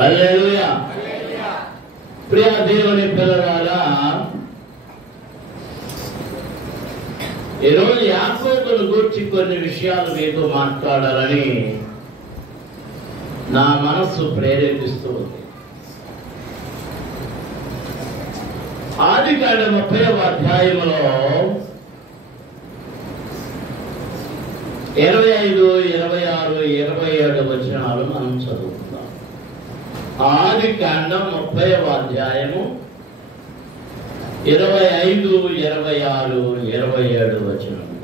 హల్లెలూయా. ప్రియ దేవుని పిల్లలారా, ఈరోజు యాకోబును గూర్చి కొన్ని విషయాలు మీతో మాట్లాడాలని నా మనస్సు ప్రేరేపిస్తూ ఉంది. ఆదికాండం 30వ అధ్యాయంలో 25, 26, 27 వచనాలు మనం చదువుకుందాం. ఆదికాండం 30వ అధ్యాయము 25, 26, 27 వచనము.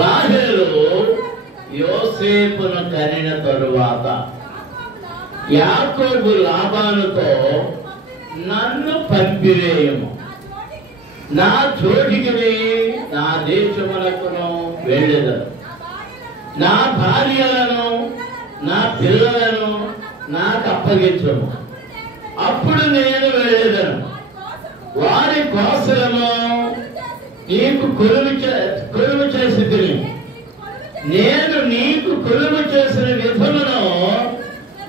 రాహేలు యోసేపును కనిన తరువాత యాకోబు లాబానుతో, నన్ను పంపివేయము, నా చోటికి నా దేశమునకును వెళ్ళెదను, నా భార్యలను నా పిల్లలను నాకు అప్పగించము, అప్పుడు నేను వెళ్ళెదను, వారి కోసము నీకు కొలువు చేసి తిని, నేను నీకు కొలువు చేసిన విధమును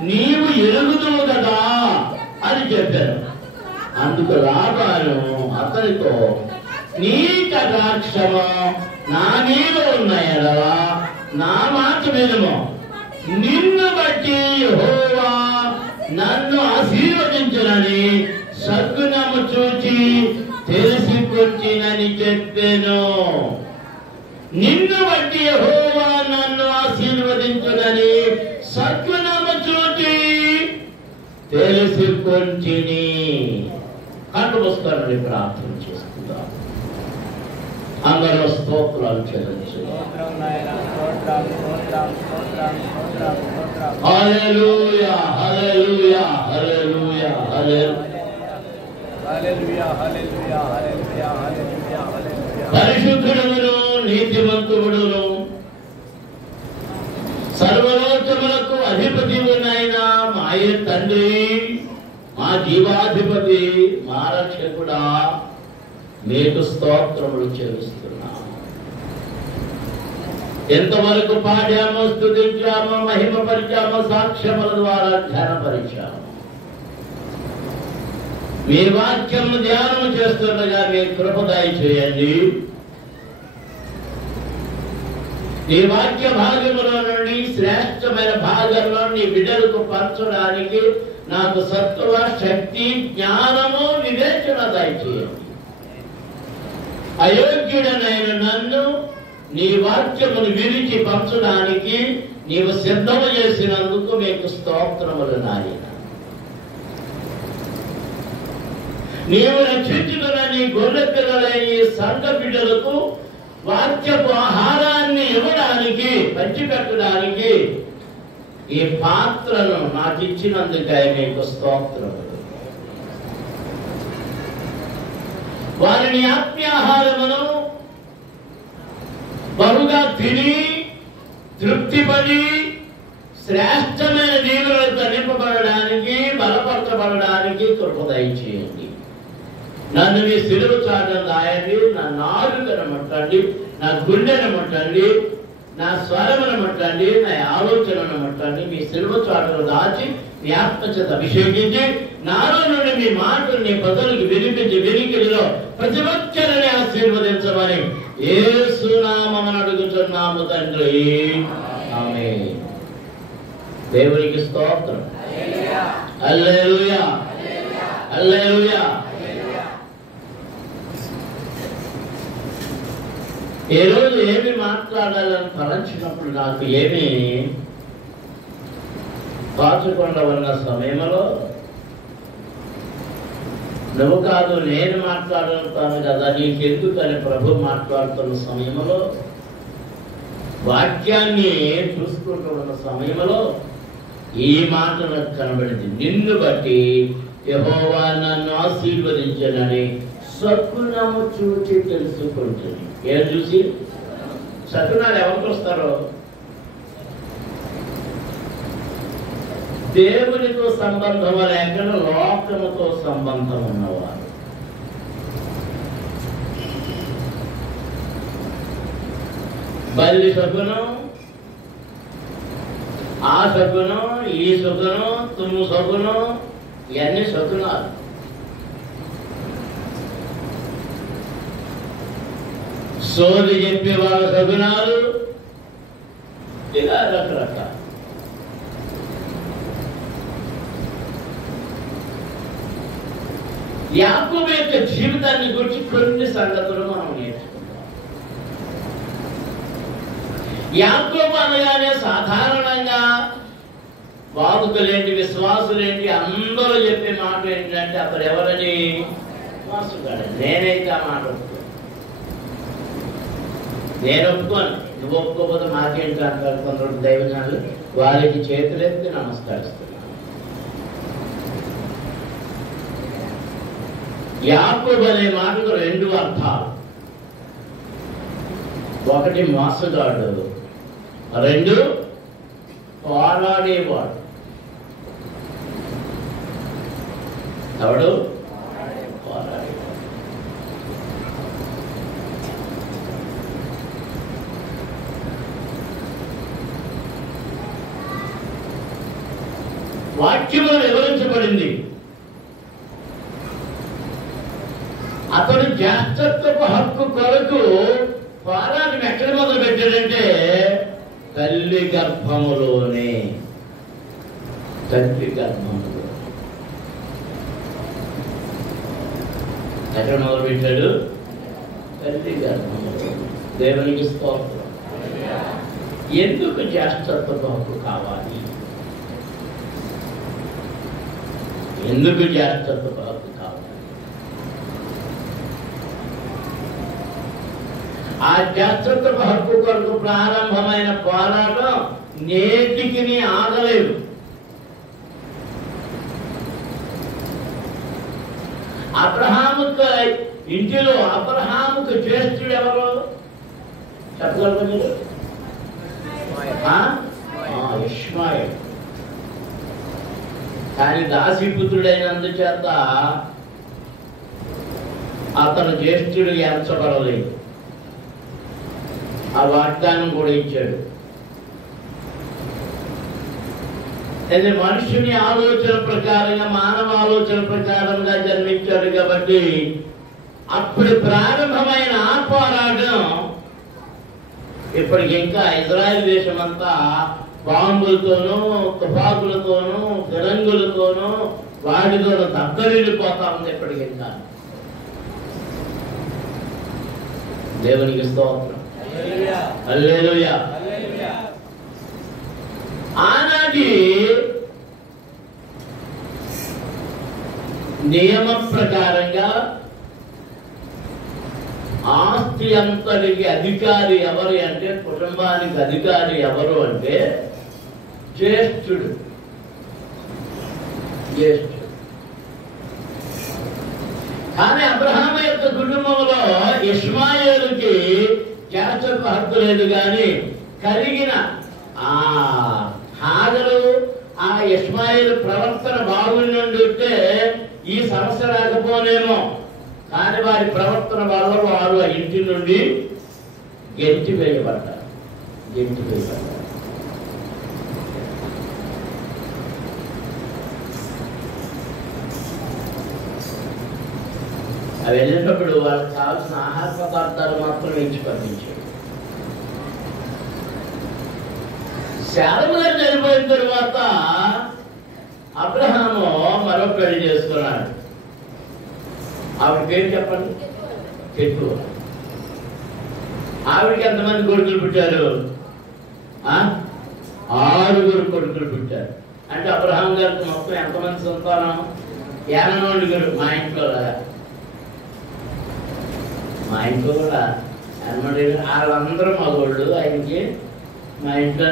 నీవు ఎరుగుదువు కదా అని చెప్పాను. అందుకు లాబాను అతనితో, నీ కటాక్షము నా మీద ఉన్న ఎడల నా మాట వినుము, నిన్ను బట్టి యెహోవా నన్ను ఆశీర్వదించునని సద్గుణము చూచి తెలిసికొచ్చినని చెప్పాను. నిన్ను బట్టి యెహోవా నన్ను ఆశీర్వదించునని సద్గుణము చూచి తెలిసికొచ్చిని. కళ్ళు మూసుకొని ప్రార్థన చేసుకుందాం. అందరూ స్తోత్రాలు చెల్లించుదాం. హల్లెలూయా, హల్లెలూయా, హల్లెలూయా, హల్లెలూయా, హల్లెలూయా, హల్లెలూయా, హల్లెలూయా. పరిశుద్ధుడును నీతిమంతుడును సర్వలోకములకు అధిపతి అయిన మా తండ్రి, మా జీవాధిపతి, మా రక్షకుడా, మీకు స్తోత్రములు చెల్లిస్తున్నాము. ఎంతవరకు పాడామో, స్తుతించామో, మహిమపరిచామో, సాక్ష్యముల ద్వారా ధ్యానపరిచాము. మీ వాక్యము ధ్యానం చేస్తుండగా మీ కృప దయచేయండి. నీ వాక్య భాగములో నుండి శ్రేష్టమైన భాగంలో నీ బిడ్డలకు పంచడానికి నాకు సత్వ, శక్తి, జ్ఞానము, వివేచన దయచేయండి. అయోగ్యుడనైన నన్ను నీ వాక్యమును విరిచి పంచడానికి నీవు సిద్ధము చేసినందుకు మీకు స్తోత్రములు నాయన. నీవు రక్షించుకున్న నీ గొర్రె పిల్లలైన ఈ సంఘ బిడ్డలకు వాక్యపు ఆహారాన్ని ఇవ్వడానికి, పంచిపెట్టడానికి ఈ పాత్రను నాకు ఇచ్చినందుకై మీకు స్తోత్రములు. వారిని ఆత్మీయాహారమును బహుగా తిని తృప్తిపడి శ్రేష్టమైన దీవులతో నింపబడడానికి, బలపరచబడడానికి కృప దయచేయండి. నన్ను మీ సిలువ చాటున దాయండి. నా నాలుకను ముట్టండి, నా గుండెను ముట్టండి, నా స్వరమును ముట్టండి, నా ఆలోచనను ముట్టండి. మీ సిలువ చాటును దాచి మీ ఆత్మచేత అభిషేకించి నాలో నుండి మీ మాటలు నీ ప్రజలకు వినిపించి వినికిడిలో ప్రతి ఒక్కరిని ఆశీర్వదించమని యేసు నామమున అడుగుతున్నాము తండ్రి, ఆమేన్. దేవునికి స్తోత్రం. హల్లెలూయా, హల్లెలూయా. ఈ రోజు ఏమి మాట్లాడాలని తలంచినప్పుడు నాకు ఏమి కాచకుండా ఉన్న సమయంలో, నువ్వు కాదు నేను మాట్లాడుతాను కదా నీకెందుకని ప్రభు మాట్లాడుతున్న సమయంలో, వాక్యాన్ని చూసుకుంటూ ఉన్న సమయంలో ఈ మాట నాకు కనబడింది. నిన్ను బట్టి యెహోవా నన్ను ఆశీర్వదించనని సద్గుణము చూచి తెలుసుకుంటుంది. ఏం చూసి? సద్గుణాలు ఎవరికి వస్తారో? దేవునితో సంబంధం లేకుండా లోకముతో సంబంధం ఉన్నవారు. బల్లి సద్గుణం, ఆ శకునం, ఈ శకునం, తుమ్ము శకునం, ఇవన్నీ శకునాలు. సోది చెప్పే వాళ్ళ శకునాలు, ఇలా రకరకాల. యాకోబు యొక్క జీవితాన్ని గురించి కొన్ని సంగతులు మనం నేర్చుకుంటాం. యాకోబు అనగానే సాధారణంగా బాధకులేంటి, విశ్వాసులేంటి, అందరూ చెప్పే మాట ఏంటంటే అతడు ఎవరని మోసగాడు. నేనైతే ఆ మాట ఒప్పుకోను. నేను ఒప్పుకోను. నువ్వు ఒప్పుకోకపోతే మాకేంటి అంటారు కొందరు దైవజనులు. వారికి చేతులెత్తి నమస్కరిస్తున్నారు. యాకోబు అనే మాటకు రెండు అర్థాలు. ఒకటి మోసగాడు, రెండు పోరాడేవాడు. ఎవడు? పోరాడేవాడు. వాక్యంలో వివరించబడింది. అతడు జ్యేష్ఠత్వపు హక్కు కొరకు పోరాటం ఎక్కడ మొదలు పెట్టాడంటే తల్లి గర్భములోనే. తల్లి గర్భములో ఎక్కడ మొదలు పెట్టాడు? తల్లి గర్భములో. దేవునికి స్తోత్రం. ఎందుకు జ్యేష్ఠత్వపు హక్కు కావాలి? ఎందుకు జ్యేష్ఠత్వపు హక్కు కావాలి? ఆ జ్యేష్ఠత్వపు హక్కు కొరకు ప్రారంభమైన పోరాటం నేటికి ఆగలేదు. అబ్రహాము ఇంటిలో అబ్రహాముకు జ్యేష్ఠుడు ఎవరు చెప్పగలరు మీరు? ఇష్మాయేలు. కానీ దాసీపుత్రుడైనందుచేత అతను జ్యేష్ఠుడు ఎంచబడలేదు. ఆ వాగ్దానం కూడా ఇచ్చాడు. అయితే మనుషుని ఆలోచన ప్రకారంగా, మానవ ఆలోచన ప్రకారంగా జన్మించాడు కాబట్టి అప్పుడు ప్రారంభమైన ఆ పోరాటం ఇప్పటికి ఇంకా ఇజ్రాయెల్ దేశం అంతా బాంబులతోనూ, తుపాకులతోనూ, ఫిరంగులతోనూ వాటితోనూ దద్దరిల్లిపోతా ఉంది ఇప్పటికి ఇంకా. దేవునికి స్తోత్రం. హల్లెలూయా. ఆనాటి నియమ ప్రకారంగా ఆస్తి అంతటికి అధికారి ఎవరు అంటే, కుటుంబానికి అధికారి ఎవరు అంటే జ్యేష్ఠుడు. జ్యేష్ఠుడు. కానీ అబ్రహాము యొక్క కుటుంబంలో ఇష్మాయేలుకి జ్యేష్ఠత్వ హక్కు లేదు. కానీ కలిగిన ఆ హాగరు, ఆ ఇష్మాయేలు ప్రవర్తన బాగుండి ఉంటే ఈ సమస్య రాకపోనేమో. కానీ వారి ప్రవర్తన వల్ల వారు ఆ ఇంటి నుండి గెంటి వేయబడ్డారు. అవి వెళ్ళేటప్పుడు వాళ్ళకి కావాల్సిన ఆహార పదార్థాలు మాత్రం ఇచ్చి పంపించాడు. శారము గారు చనిపోయిన తర్వాత అబ్రహాము మరో పెళ్లి చేసుకున్నాడు. ఆవిడ పేరు చెప్పండి. పెట్టువ. ఆవిడకి ఎంతమంది కొడుకులు పుట్టారు? 6 కొడుకులు పుట్టారు. అంటే అబ్రహాం గారికి మొత్తం ఎంతమంది సంతానం? 89. మా ఇంట్లో కూడా వాళ్ళందరూ మగోళ్ళు. ఆయనకి మా ఇంట్లో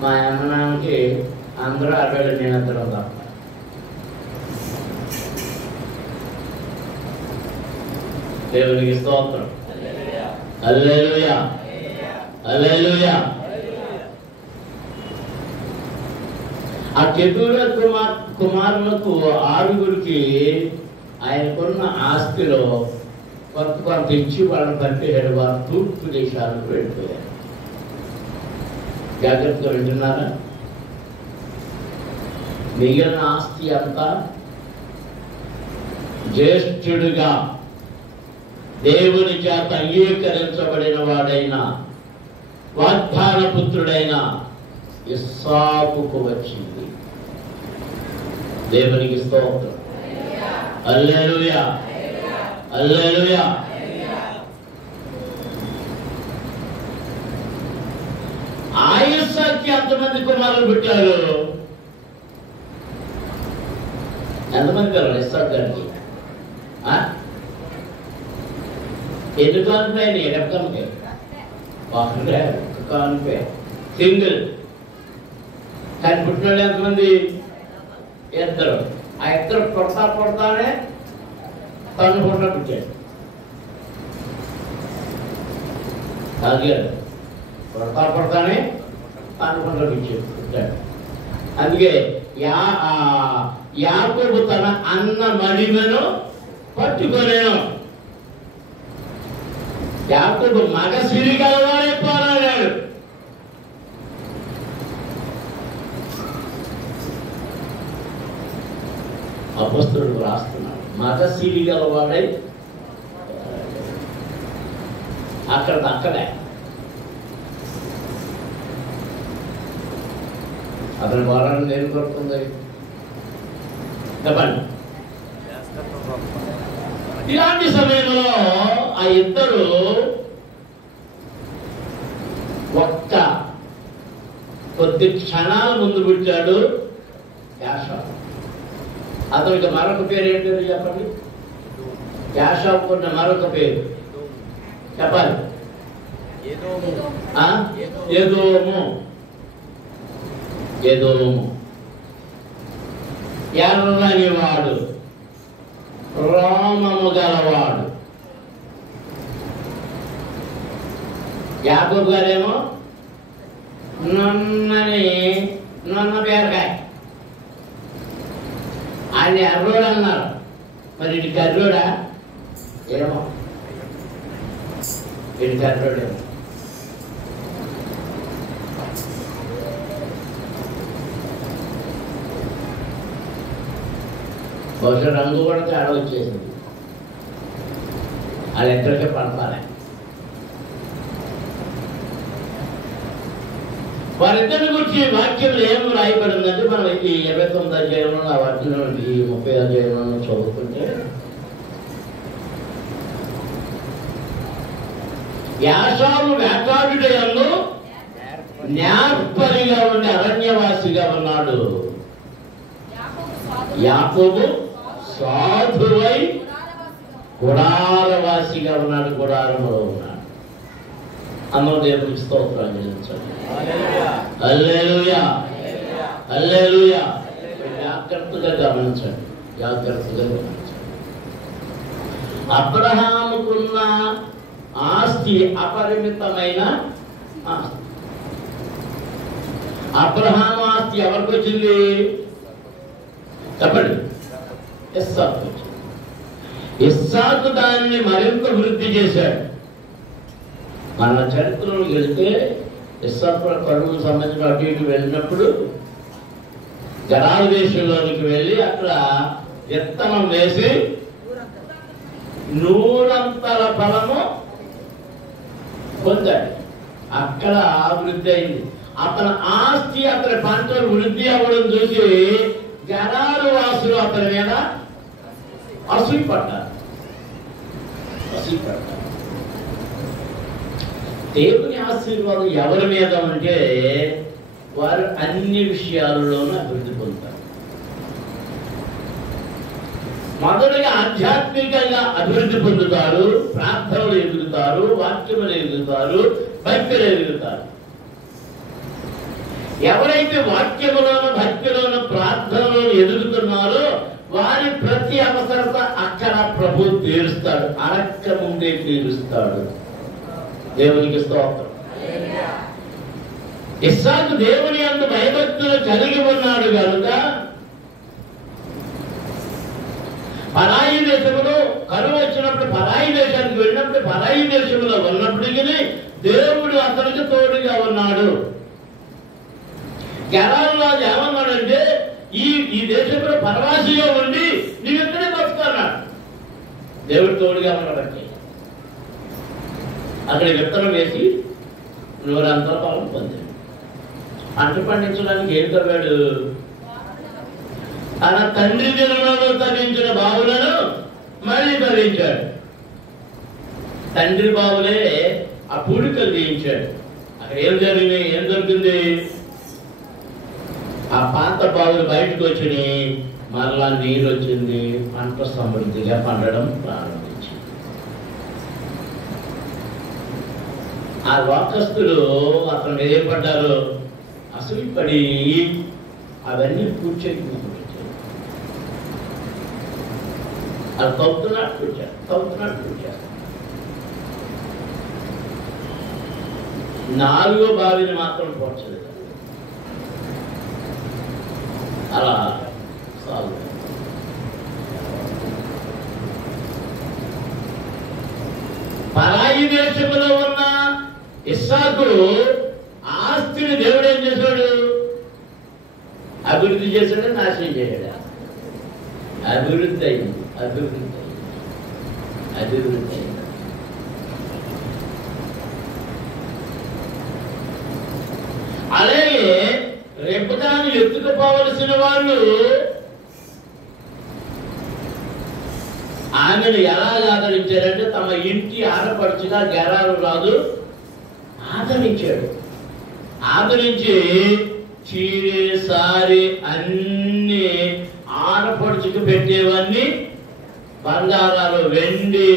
మా అమ్మనాన్నకి అందరూ 60 నేనందరం తప్ప. దేవునికి స్తోత్రం. హల్లెలూయా. హల్లెలూయా. ఆ కెతూర కుమారులకు 6 ఆయనకున్న ఆస్తిలో కొంత ఇచ్చి వాళ్ళని పంపేశాడు. వారు తూర్పు దేశాలకు వెళ్ళిపోయారు. జాగ్రత్తగా వింటున్నారా? మిగిలిన ఆస్తి అంతా జ్యేష్ఠుడుగా దేవుని చేత అంగీకరించబడిన వాడైన వాగ్దాన పుత్రుడైన ఇస్సాకుకు వచ్చింది. దేవునికి స్తోత్రం. హల్లెలూయా, హల్లెలూయా. ఆ ఇస్సాకుకి ఎంతమంది కుమారులు పుట్టారు? ఎంతమంది పిల్లలు ఇస్సాకు గారికి? ఎన్ని కానుపే? ఎడపకనిపే ఒకటే, ఒక కానుపే, సింగిల్. కానీ పుట్టినోళ్ళు ఎంతమంది? ఇద్దరు. ఆ ఇద్దరు పుడతానే తను పుట్టాడు. తాగాడు. పుడతానే తను పుట్టాడు. అందుకే యాకోబు తన అన్న మడిమెను పట్టుకొనేను. యాకోబు మగ సిరిగలవాడే పోరాడాడు. అపొస్తలుడు రాస్తున్నాడు, మగ సిరిగలవాడై అక్కడే అతని వారాన్ని నేను కొడుతుంది. చెప్పండి. ఇలాంటి సమయంలో ఆ ఇద్దరు కొద్ది క్షణాల ముందు పుట్టాడు యాషావు. అతనికి మరొక పేరు ఏంటో చెప్పండి. యాషావుకు ఉన్న మరొక పేరు చెప్పాలి. ఎదోము. ఎర్రని వాడు, రోమము గలవాడు. యాకోబు గారేమో నన్న బీరకాయ. ఆయన ఎర్రోడు అన్నారు, మరి ఇటు కర్రోడా ఏమో, ఇటు కర్రోడేమో. బహుశా రంగు కూడా తేడా వచ్చేసింది. వాళ్ళిద్దరికే పడతానే. వారిద్దరి గురించి వాక్యంలో ఏం రాయబడిందంటే మనం ఈ 29 అధ్యాయంలో ఆ వాక్యంలో ఈ 30 అధ్యాయంలో చదువుకుంటే, యాషావు వేటాడుటయందు నేర్పరిగా ఉండి అరణ్యవాసిగా ఉన్నాడు. యాకోబు సాధువై గుడారవాసిగా ఉన్నాడు, గుడారంలో ఉన్నాడు. అందరూ దేవునికి స్తోత్రం చెల్లించండి. హల్లెలూయా, హల్లెలూయా. జాగ్రత్తగా గమనించండి. అబ్రహాముకున్న ఆస్తి అపరిమితమైన ఆస్తి. అబ్రహాము ఆస్తి ఎవరికి వచ్చింది చెప్పండి? ఇస్సాకు వచ్చింది. ఇస్సాకు దానిని మరింత వృద్ధి చేశాడు. మన చరిత్రలోకి వెళితే ఇస్సాకు కడుగుకు సంబంధించిన అటు ఇటు వెళ్ళినప్పుడు గరాల దేశంలోనికి వెళ్ళి అక్కడ విత్తనం వేసి 100 ఫలము పొందాడు. అక్కడ వృద్ధి అయింది. అతని ఆస్తి, అతని పంటలు వృద్ధి అవ్వడం చూసి గరాలు వాసులు అతని మీద అసూయపడ్డారు. దేవుని ఆశీర్వాదం ఎవరి మీద అంటే వారు అన్ని విషయాలలోనూ అభివృద్ధి పొందుతారు. మొదటిగా ఆధ్యాత్మికంగా అభివృద్ధి పొందుతారు, ప్రార్థనలు ఎదుగుతారు, వాక్యములు ఎదుగుతారు, భక్తులు ఎదుగుతారు. ఎవరైతే వాక్యములోను, భక్తిలోను, ప్రార్థనలోను ఎదుగుతున్నారో వారి ప్రతి అవసరత అక్కడ ప్రభు తీరుస్తాడు, అడక్క ముందే తీరుస్తాడు. దేవునికి స్తోత్రం. ఇస్సాకు దేవుని యందు భయభక్తులు కలిగి ఉన్నాడు కనుక పరాయి దేశంలో కరువు వచ్చినప్పుడు, పరాయి దేశానికి వెళ్ళినప్పుడు, పరాయి దేశంలో ఉన్నప్పటికీ దేవుడు అతనికి తోడుగా ఉన్నాడు. గెరారు రాజు ఏమన్నాడంటే ఈ దేశంలో పరవాసిగా ఉండి నీవు ఇక్కడే బతుకున్నాడు. దేవుడు తోడుగా ఉన్నాడంటే అక్కడ విత్తనం వేసి నూరంతా పొలం పొందాడు. పంట పండించడానికి ఏం తవ్వాడు? తన తండ్రి దినంలో తవ్వించిన బావులను మళ్ళీ తవ్వించాడు. తండ్రి బావులే ఆ పూడికలు తీయించాడు. అక్కడ ఏం జరిగింది? ఏం దొరికింది? ఆ పాత బావులు బయటకు వచ్చినాయి, మరలా నీరు వచ్చింది, పంట సమృద్ధిగా పండడం ప్రారంభించింది. ఆ లోకస్తులు అతను ఏం పడ్డారు? అసలు పడి అవన్నీ కూర్చొని అది తవ్వుతున్నాడు కూర్చారు. 4వ బావిని మాత్రం పోర్చలేదు. అలా సాగు. పరాయి దేశంలో ఉన్న ఇస్సాకు ఆస్తిని దేవుడు ఏం చేశాడు? అభివృద్ధి చేశాడు, నాశనం చేశాడు. అభివృద్ధి అయింది. అలాగే రెబ్బతాను ఎత్తుకుపోవలసిన వాళ్ళు ఆమెను ఎలా ఆదరించారంటే తమ ఇంటి ఆడపడుచుగా గెరారు రాజు ఆదరించి చీరే సారి అన్ని ఆడపడుచుకు పెట్టేవన్నీ బంగారాలు, వెండి,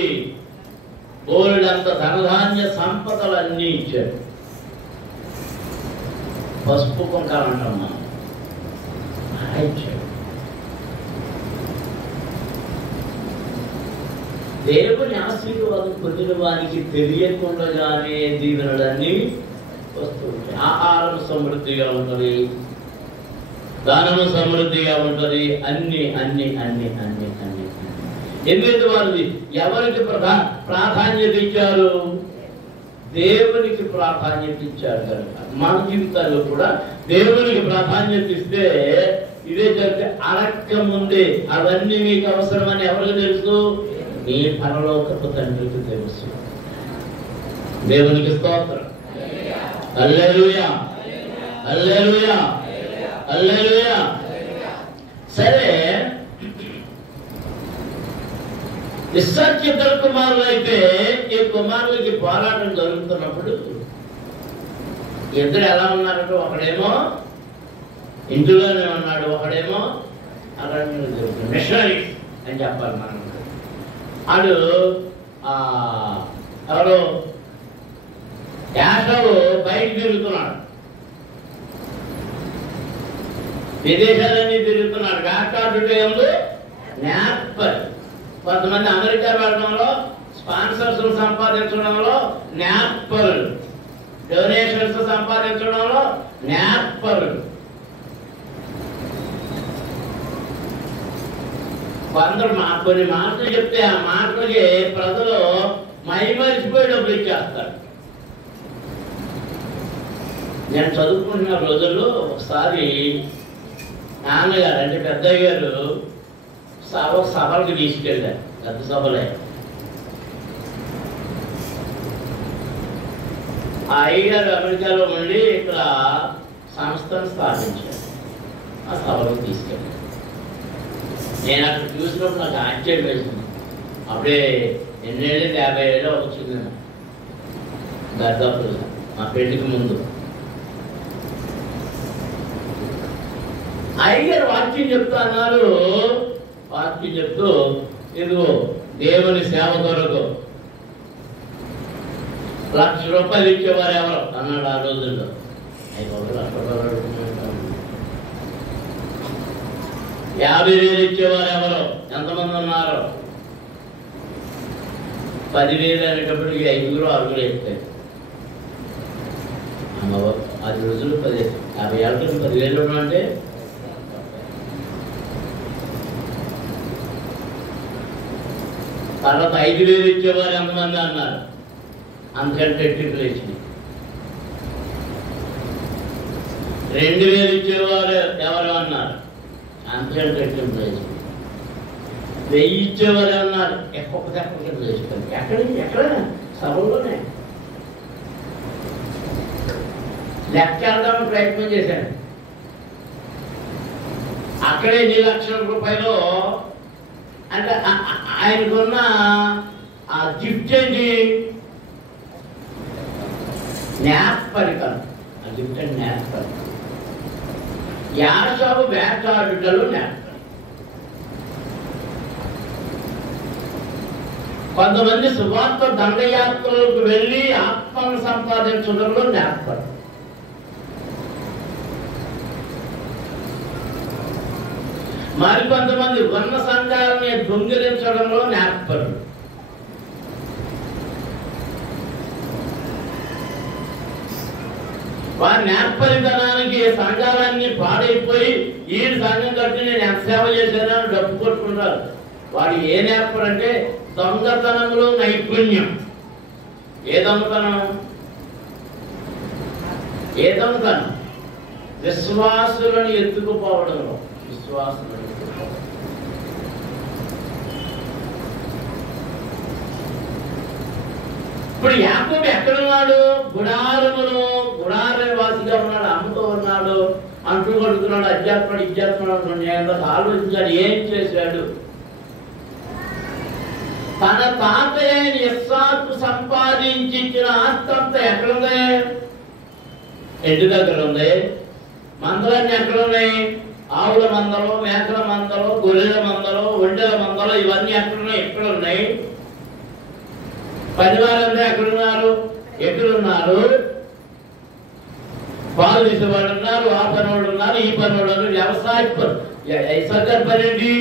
బోలెడంత ధనధాన్య సంపదలన్నీ ఇచ్చాడు. పసుపు కుంకాలు అంటాం మనం, ఇచ్చాడు. దేవుని ఆశీర్వాదం పొందిన వారికి తెలియకుండానే దీవెనలన్నీ వస్తూ ఉంటాయి. ఆహారం సమృద్ధిగా ఉంటుంది, దానము సమృద్ధిగా ఉంటుంది, అన్ని అన్ని అన్ని అన్ని అన్ని ఎందుకంటే వారిది ఎవరికి ప్రాధాన్యత ఇచ్చారు? దేవునికి ప్రాధాన్యత ఇచ్చారు కనుక మన జీవితాల్లో కూడా దేవునికి ప్రాధాన్యత ఇస్తే ఇదే జరిగితే అడక్క ముందే అవన్నీ మీకు అవసరమని ఎవరికి తెలుసు? నీ పరలోకపు తండ్రికి తెలుసు. దేవునికి స్తోత్రం. హల్లెలూయా, హల్లెలూయా, హల్లెలూయా. సరే, ఇస్సాకు 2 కుమారులు అయితే ఈ కుమారులకి పోరాటం జరుగుతున్నప్పుడు ఇద్దరు ఎలా ఉన్నారంటే ఒకడేమో ఇంటిలోనే ఉన్నాడు, ఒకడేమో అక్కడ మిషనరీ అని చెప్పాలి మనం. వాడు ఎవరు యాషవు బయట తిరుగుతున్నాడు, విదేశాలన్నీ తిరుగుతున్నాడు. కాకాడుటంలో న్యాపర్ కొంతమంది అమెరికా వెళ్ళడంలో, స్పాన్సర్స్ సంపాదించడంలో న్యాపరులు, డొనేషన్స్ సంపాదించడంలో న్యాపరులు. కొందరు కొన్ని మాటలు చెప్తే ఆ మాటలకి ప్రజలు మైమరిచిపోయి డబ్బులు ఇచ్చేస్తారు. నేను చదువుకుంటున్న రోజుల్లో ఒకసారి నాన్నగారు అంటే పెద్దయ్య గారు సభలకు తీసుకెళ్ళారు, పెద్ద సభలే. ఆ అయ్యగారు అమెరికాలో ఉండి ఇక్కడ సంస్థను స్థాపించారు, ఆ సభలకు తీసుకెళ్ళారు. నేను అక్కడ చూసినప్పుడు నాకు ఆశ్చర్యం వేసింది. అప్పుడే ఎన్నేళ్ళు 50 ఏళ్ళు వచ్చింది దాదాపు మా పెళ్లికి ముందు. అయ్యగారు వాక్యం చెప్తూ అన్నారు, వాక్యం చెప్తూ ఇదిగో దేవుని సేవ కొరకు ₹1,00,000 ఇచ్చేవారు ఎవరు అన్నాడు ఆ రోజుల్లో. $50,000 ఇచ్చేవారు ఎవరు? ఎంతమంది ఉన్నారు? 10,000 అనేటప్పటికి 5 6 ఎత్తాయి. 10 రోజులు 50 ఏళ్ళకి 10,000 అంటే తర్వాత 5,000 ఇచ్చేవారు ఎంతమంది అన్నారు? అంతకంటే రెట్టింపులు ఇచ్చినాయి. 2000 ఇచ్చేవారు ఎవరు అన్నారు, అంతకంటే రెట్టింపు వేసుకుని. 1000 ఇచ్చేవారు ఏమన్నారు, ఎక్కడికి వేసుకొని. ఎక్కడ సభలోనే లెక్క వెళ్దామని ప్రయత్నం చేశాను. అక్కడే 2 లక్షల రూపాయలు అంటే ఆయనకున్న ఆ గిఫ్ట్ ఏంటి, జ్ఞాపరికం. ఆ గిఫ్ట్ అంటే జ్ఞాపరికం. యాషావు వేటాడుటలు జ్ఞాపకం. కొంతమంది సువార్త దండయాత్రలకు వెళ్ళి ఆత్మను సంపాదించడంలో జ్ఞాపకం. మరికొంతమంది వర్ణ సంఘాలని దొంగిలించడంలో జ్ఞాపకం. వారి నేర్పరితనానికి సంఘాలన్నీ పాడైపోయి ఈ సంఘం కట్టి నేను ఎంత సేవ చేశానని డబ్బు కొట్టుకుంటారు. వాడు ఏ నేర్పరంటే దొంగతనంలో నైపుణ్యం. ఏ దొంగతనం? విశ్వాసులను ఎత్తుకుపోవడంలో. ఇప్పుడు యాకోబు ఎక్కడున్నాడు? గుడార వాసిగా ఉన్నాడు, అమ్మతో ఉన్నాడు, అంటూ కొడుతున్నాడు, ఇజ్జాత్మడు అంటున్నాడు. ఆలోచించాడు, ఏం చేశాడు? తన తాతయ్య ఇస్సాకు సంపాదించి ఇచ్చిన ఆస్తి అంతా ఎక్కడుంది? ఇంటి దగ్గర ఉంది. మందలన్నీ ఎక్కడున్నాయి? ఆవుల మందలో, మేకల మందలో, గొర్రెల మందలో, ఒండెల మందలో, ఇవన్నీ ఎక్కడున్నాయి? ఇక్కడ ఉన్నాయి. పనివారంతా ఎక్కడున్నారు? పాలు తీసేవాడు ఉన్నారు, ఆ పనివాడు ఉన్నారు, ఈ పనివాడు ఉన్నారు. వ్యవసాయ పని ఏంటి?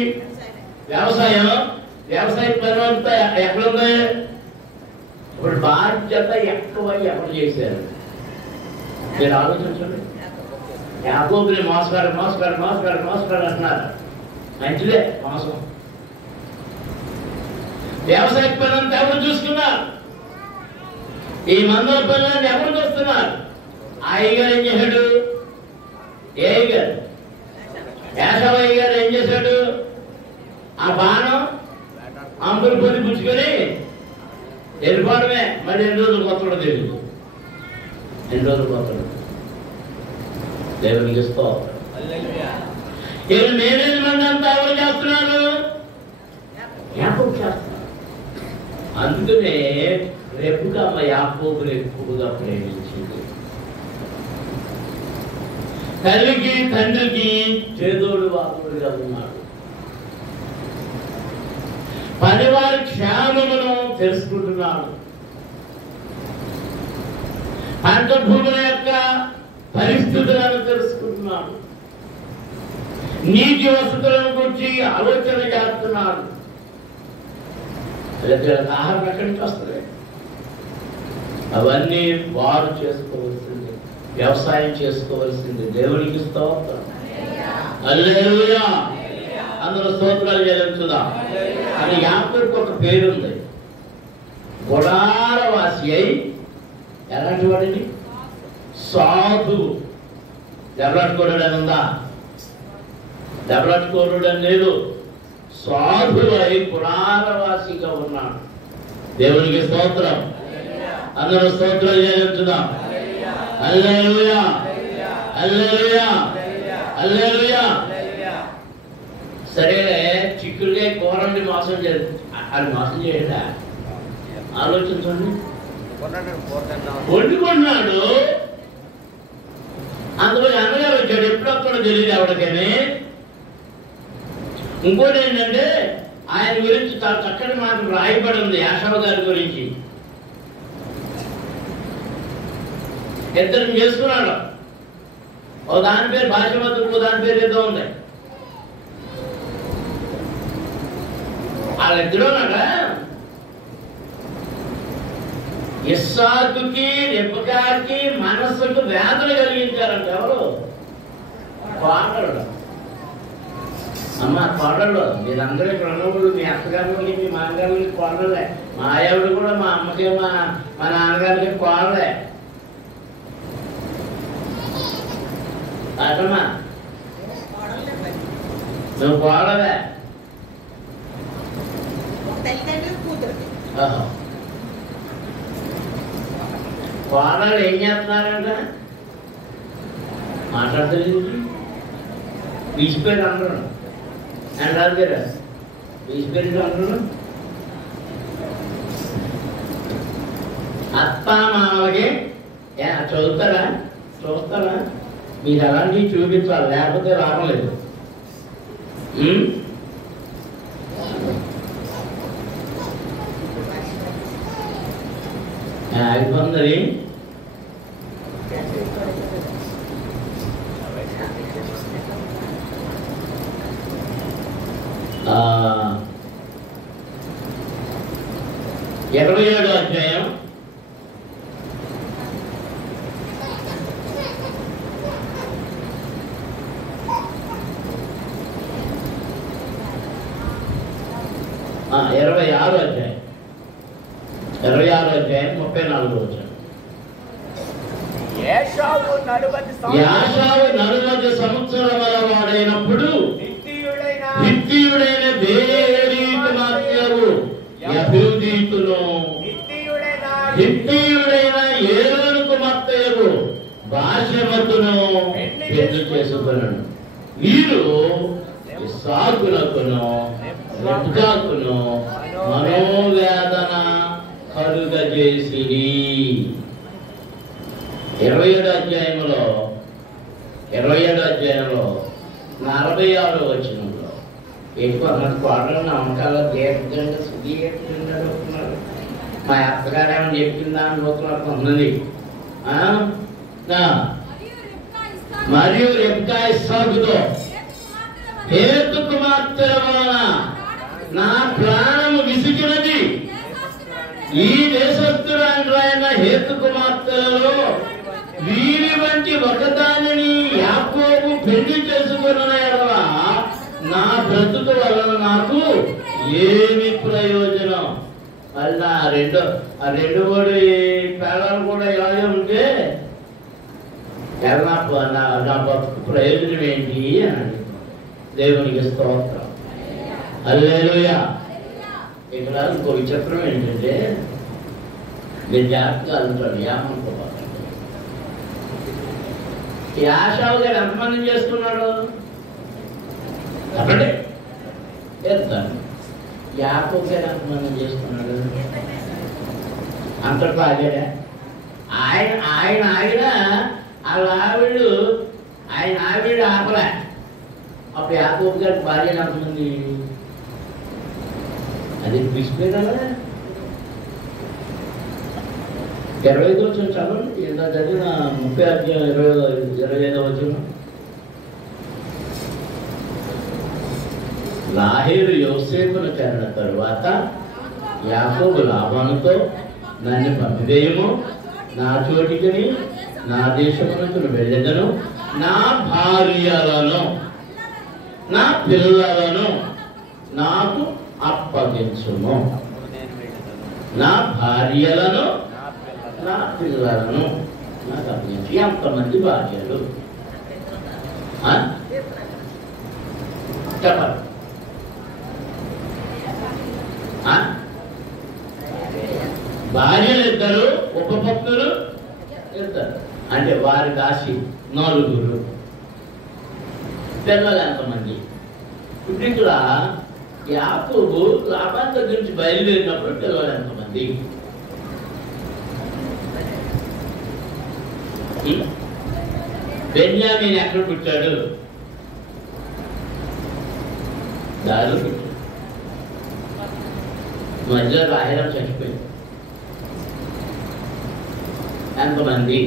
వ్యవసాయ పని అంతా ఎక్కడుంది? ఇప్పుడు బాధ్యత ఎక్కువై ఎవరు చేశారు? మీరు ఆలోచించండి. యాకోబుని మోసగాడు అంటున్నారు. మంచిదే మోసం. వ్యవసాయ పని అంతా ఎవరు చూసుకున్నారు? ఈ మందల పనులన్నీ ఎవరు చూస్తున్నారు? అయ్యగారు ఏం చేశాడు? యాసవయ్య గారు ఏం చేశాడు? ఆ బాణం అంబులు పొంది పుచ్చుకొని వెళ్ళిపోవడమే. మరి ఎన్ని రోజులు కొత్తలో తెలియదు. దేవునికి స్తోత్రం. మేనేజ్మెంట్ అంతా ఎవరు చేస్తున్నారు? యాకోబు చేస్తున్నారు. అందుకనే రెబెకా యాకోబుని ఎక్కువగా ప్రేమించింది. తల్లికి తండ్రికి చేదోడు వాకుడుగా ఉన్నాడు. పనివారి క్షేమమును తెలుసుకుంటున్నాడు. పంట భూముల యొక్క పరిస్థితులను తెలుసుకుంటున్నాడు. నీటి వసతులను గురించి ఆలోచన చేస్తున్నాడు. ఆహారం ఎక్కడి నుంచి వస్తుంది? అవన్నీ వారు చేసుకోవాల్సింది, వ్యవసాయం చేసుకోవాల్సింది. దేవునికి స్తోత్రం. హల్లెలూయా. అందరూ స్తోత్రాలు చెల్లించుదాం. అని యాకోబుకు ఒక పేరుంది, గుడారవాసి అయి. ఎలాంటి వాడిని? సాధువు. దెబ్బలాట్టుకోరుడు అని ఉందా? దెబ్బలాట్టుకోరుడు అని లేదు. సాధువు అయి గుడారవాసిగా ఉన్నాడు. దేవునికి స్తోత్రం. అందరూ స్తోత్రాలు చెల్లించుదాం. హల్లెలూయా, హల్లెలూయా, హల్లెలూయా. సరే, చిక్కుడుగా కూరండి మోసం చేయాలి. అది మోసం చేయడా? ఆలోచించండి. వండుకున్నాడు, అందులో అన్నగారు వచ్చాడు. ఎప్పుడు వస్తాడో తెలియదు ఎవరికని. ఇంకోటి ఏంటంటే ఆయన గురించి చాలా చక్కటి మాటలు రాయబడి ఉంది యాషావు గారి గురించి. ఇద్దరు చేసుకున్నాడు. ఓ దాని పేరు భాషమతుడు, దాని పేరు ఏదో ఉంది. వాళ్ళిద్దరున్నాడా? ఇస్సాకుకి రెబెకాకి మనస్సుకు వేదన కలిగించారంట. ఎవరు? కోడళ్ళు. అమ్మ కోడళ్ళు. మీరందరూ ఇక్కడ ఉన్నప్పుడు మీ అత్తగారికి, మీ మామగారికి కోడలే. మా ఆవిడ కూడా మా అమ్మకి, మా నాన్నగారికి కోడలే. అర్థమా? నువ్వు కోడవే. కోడలు ఏం చేస్తున్నారంట? మాట్లాడలేదు. విసిపోయారు అందరూ. అని రాదు కదా, విసిపోయారు అందరూ. అత్తామామలకి చదువుతారా? చూస్తారా? మీరు అలాంటివి చూపించాలి, లేకపోతే లాభం లేదు. అయిపోతుంది. ఇరవై 27వ అధ్యాయం 26వ అధ్యాయం 34వ వచనం. యాషావు 40 సంవత్సరముల వాడైనప్పుడు హిత్తీయుడైన బేరీ కుమార్తెయగు యెహూదీతును హిత్తీయుడైన ఏలోను కుమార్తెయగు బాషెమతును పెళ్లి చేసుకొనెను. వీరు ఇస్సాకునకును రెబ్కాకును మనోవేదన కలుగజేసిరి. 27వ అధ్యాయంలో 46వ వచనంలో ఎక్కువ కోడలు నమ్మకాలు దీర్ఘంగా సుదీర్ఘంగా మా అత్తగారు ఏమని చెప్పిందా అనుకుంటున్నారు కొంతమంది. మరియు రెబ్కా ఇస్సాకుతో హేతు కుమార్తెల వలన నా ప్రాణము విసిగినది. ఈ దేశస్థురాండ్రైన హేతు కుమార్తెలలో వీరి వంటి ఒకదానిని యాకోబు పెళ్లి చేసుకున్న ఎడల నా బ్రతుకు వలన నాకు ఏమి ప్రయోజనం? మళ్ళీ ఆ రెండు కోడి పేదలు కూడా ఇలాగే ఉంటే నా బతుకు ప్రయోజనం ఏంటి అని అడుగుతున్నాను. దేవునికి స్తోత్రం. హల్లెలూయా. ఇక్కడ ఇంకో విచిత్రం ఏంటంటే మీరు జాగ్రత్తగా అంటాడు ఏమనుకోవాలి. యాషావు గారు ఎంతమందిని చేస్తున్నాడు చెప్పండి? చేస్తాను. యాకోబు గారు ఎంతమందిని చేస్తున్నాడు? అంతటితో ఆగాడా? ఆయన వాళ్ళ ఆవిడ ఆపలే. అప్పుడు యాకోబు గారి భార్య ఎంతమంది? అది విసిపోయినా 25వ వచనం చదవండి. ఎంత చదివిన 30వ అధ్యాయం 25వ వచనం. రాహేలు యోసేపును కన్న తరువాత యాకోబు లాబానుతో నన్ను పంపివేయము, నా చోటికిని నా దేశమునకు వెళ్ళెదను, నా భార్యలను నా పిల్లలను నాకు అప్పగించుము, నా భార్యలను నా పిల్లలను నాకు అప్పగించు. ఎంతమంది భార్యలు చెప్పండి? భార్యలు 2, ఉపపత్నులు 2, అంటే వారి దాసి 4. పిల్లలు ఎంతమంది? ఇప్పుడు ఇక్కడ యాకోబు లాబాను దగ్గర నుంచి బయలుదేరినప్పుడు పిల్లలు ఎంతమంది? బెన్యామీన్ ఎక్కడ పుట్టాడు? దారిలో పుట్టాడు. మధ్యలో రాహేలు చచ్చిపోయింది. ఎంతమంది?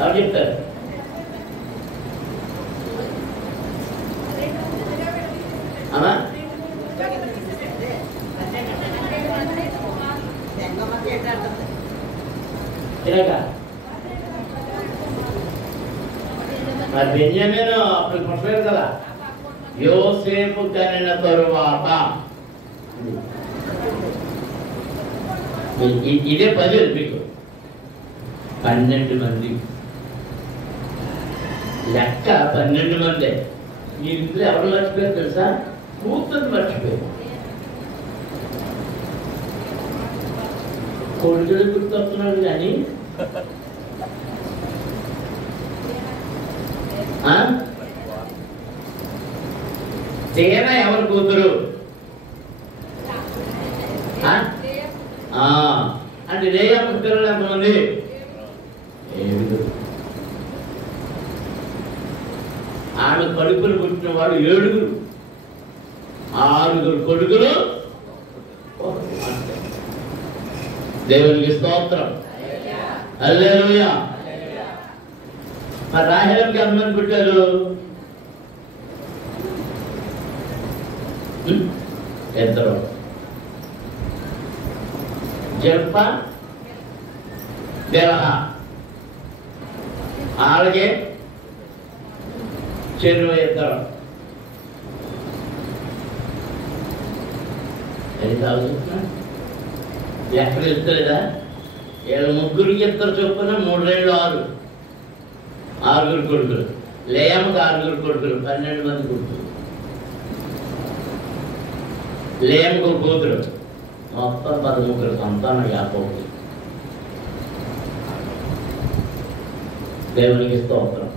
ఎవరు చెప్తారు? అమ్మా మరి బెన్యామీను అప్పుడు పుట్టలేదు కదా. యోసేపు కనిన తరువాత ఇదే 10 మీకు 12 మంది. లెక్క 12 మందే. మీ ఇంట్లో ఎవరు మర్చిపోయారు తెలుసా? కూతురు మర్చిపోయారు. కొడుకులు గుర్తొస్తున్నాడు కానీ తేన ఎవరు కూతురు అంటే లేయమ్మ పిల్లలు ఎంతమంది? 7. ఆమె కడుపులు పుట్టిన వాడు 7. 6 కొడుకులు. దేవునికి స్తోత్రం. హల్లెలూయా. మరి రాహేలుకి ఎంతమంది పుట్టారు? 2. జల్పా బెరహ అలాగే చెరువు 2. ఎక్కడ ఇస్తలేదా? వీళ్ళ ముగ్గురికి 2 చొప్పున 3 2 6. 6 కొడుకులు. లేయమ్మకి 6 కొడుకులు. 12 మంది కొడుకులు. లేయమ్మకు కూతురు. మొత్తం 13 సంతానం యాకోబుకి. దేవునికి స్తోత్రం.